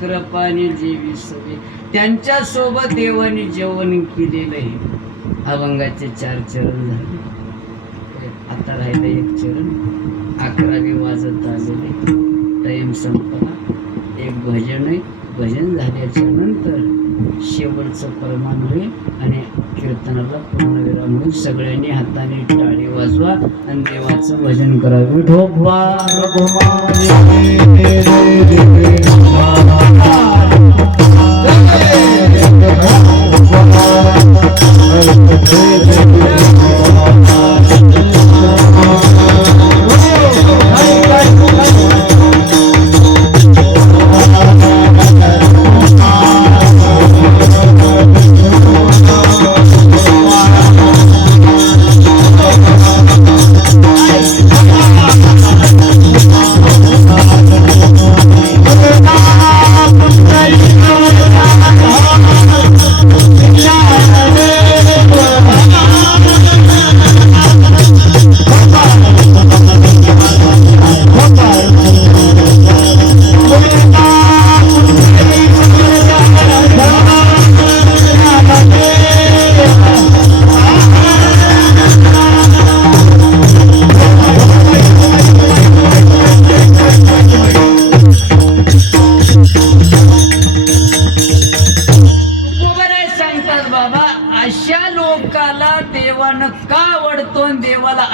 कृपाने जेवी सवे त्यांच्या सोबत देवाने जेवण केलेलं आहे. अभंगाचे 4 चरण झाले, आता राहिलं 1 चरण. 11वे वाजत आलेले, टाइम संपला. एक भजन आहे, भजन झाल्याच्या नंतर शेवटचं प्रमाण होईल आणि कीर्तनाला पूर्णविराम होईल. सगळ्यांनी हाताने टाळी वाजवा आणि देवाचं भजन करावे. ठोकवा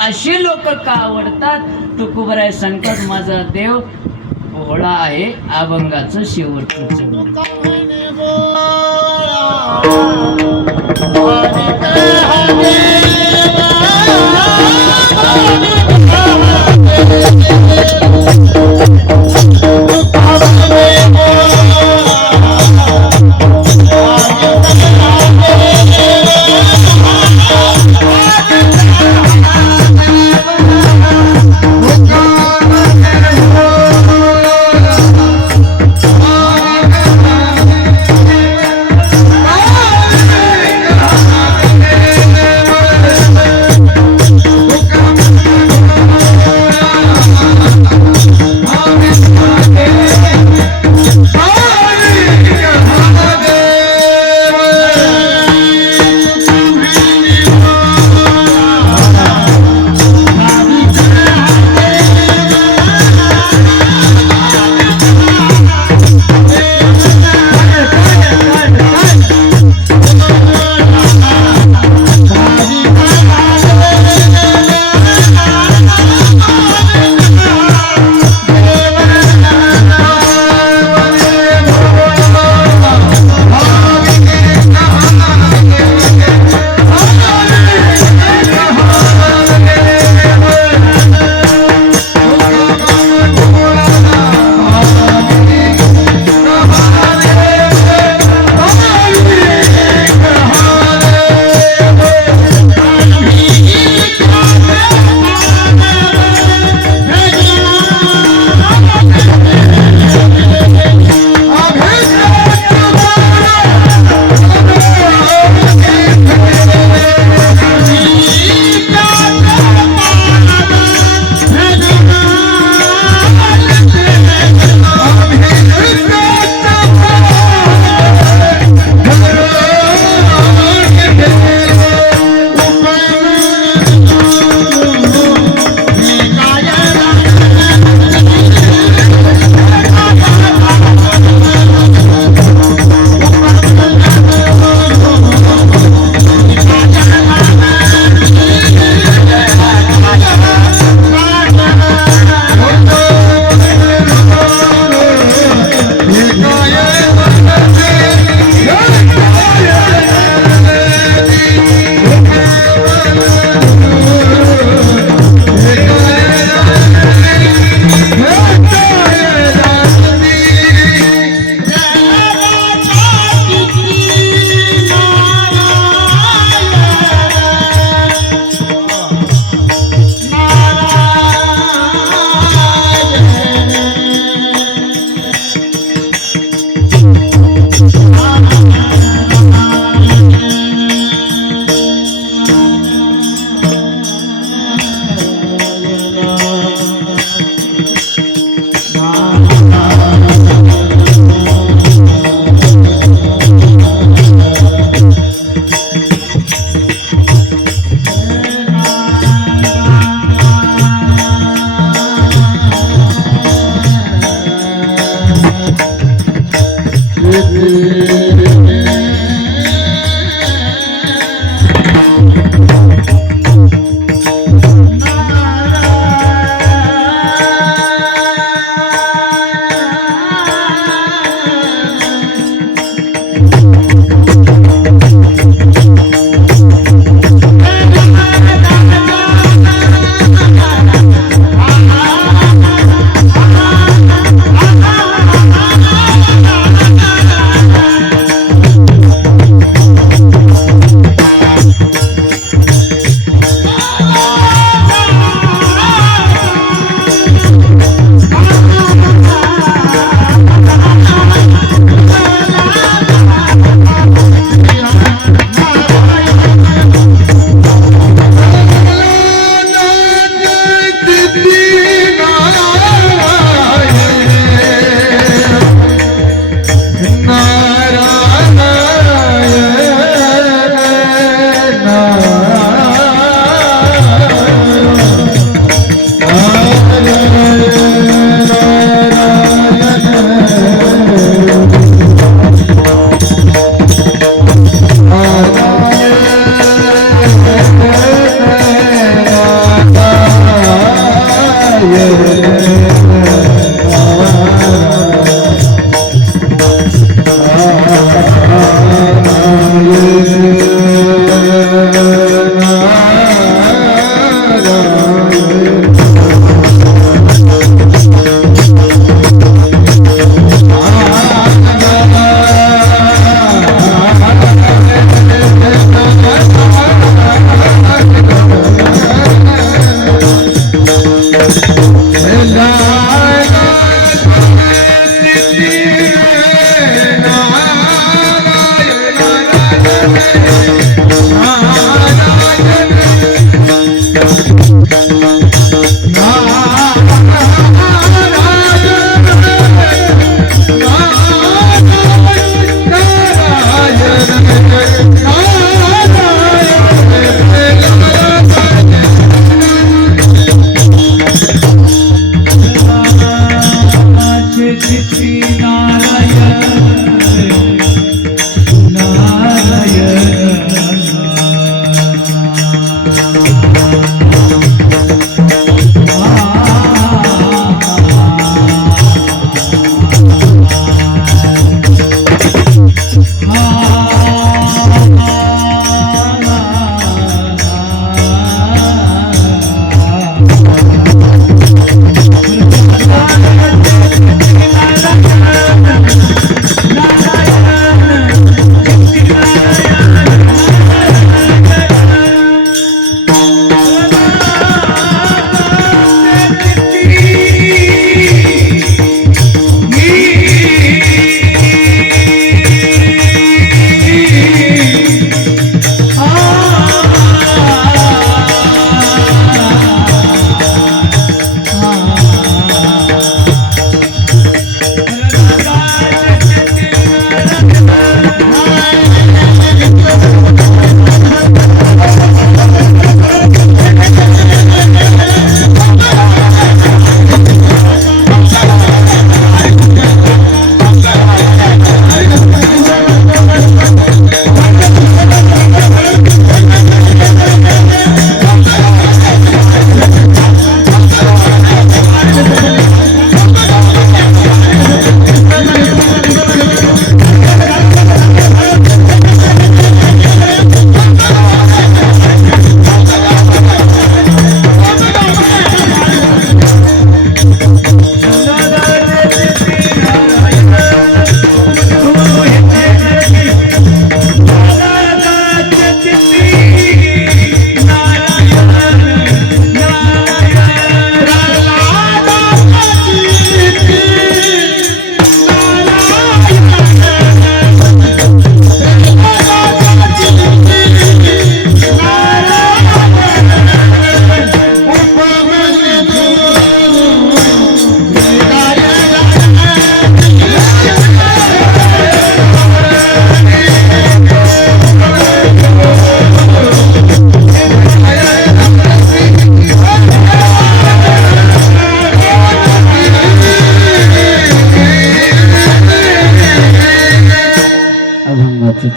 अशी लोक का आवडतात? तुकोबराय सांगतात माझा देव भोळा आहे. अभंगाचं शेवटचं चरण.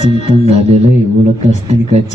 चिंतन झालेलं आहे. बोलत असतील का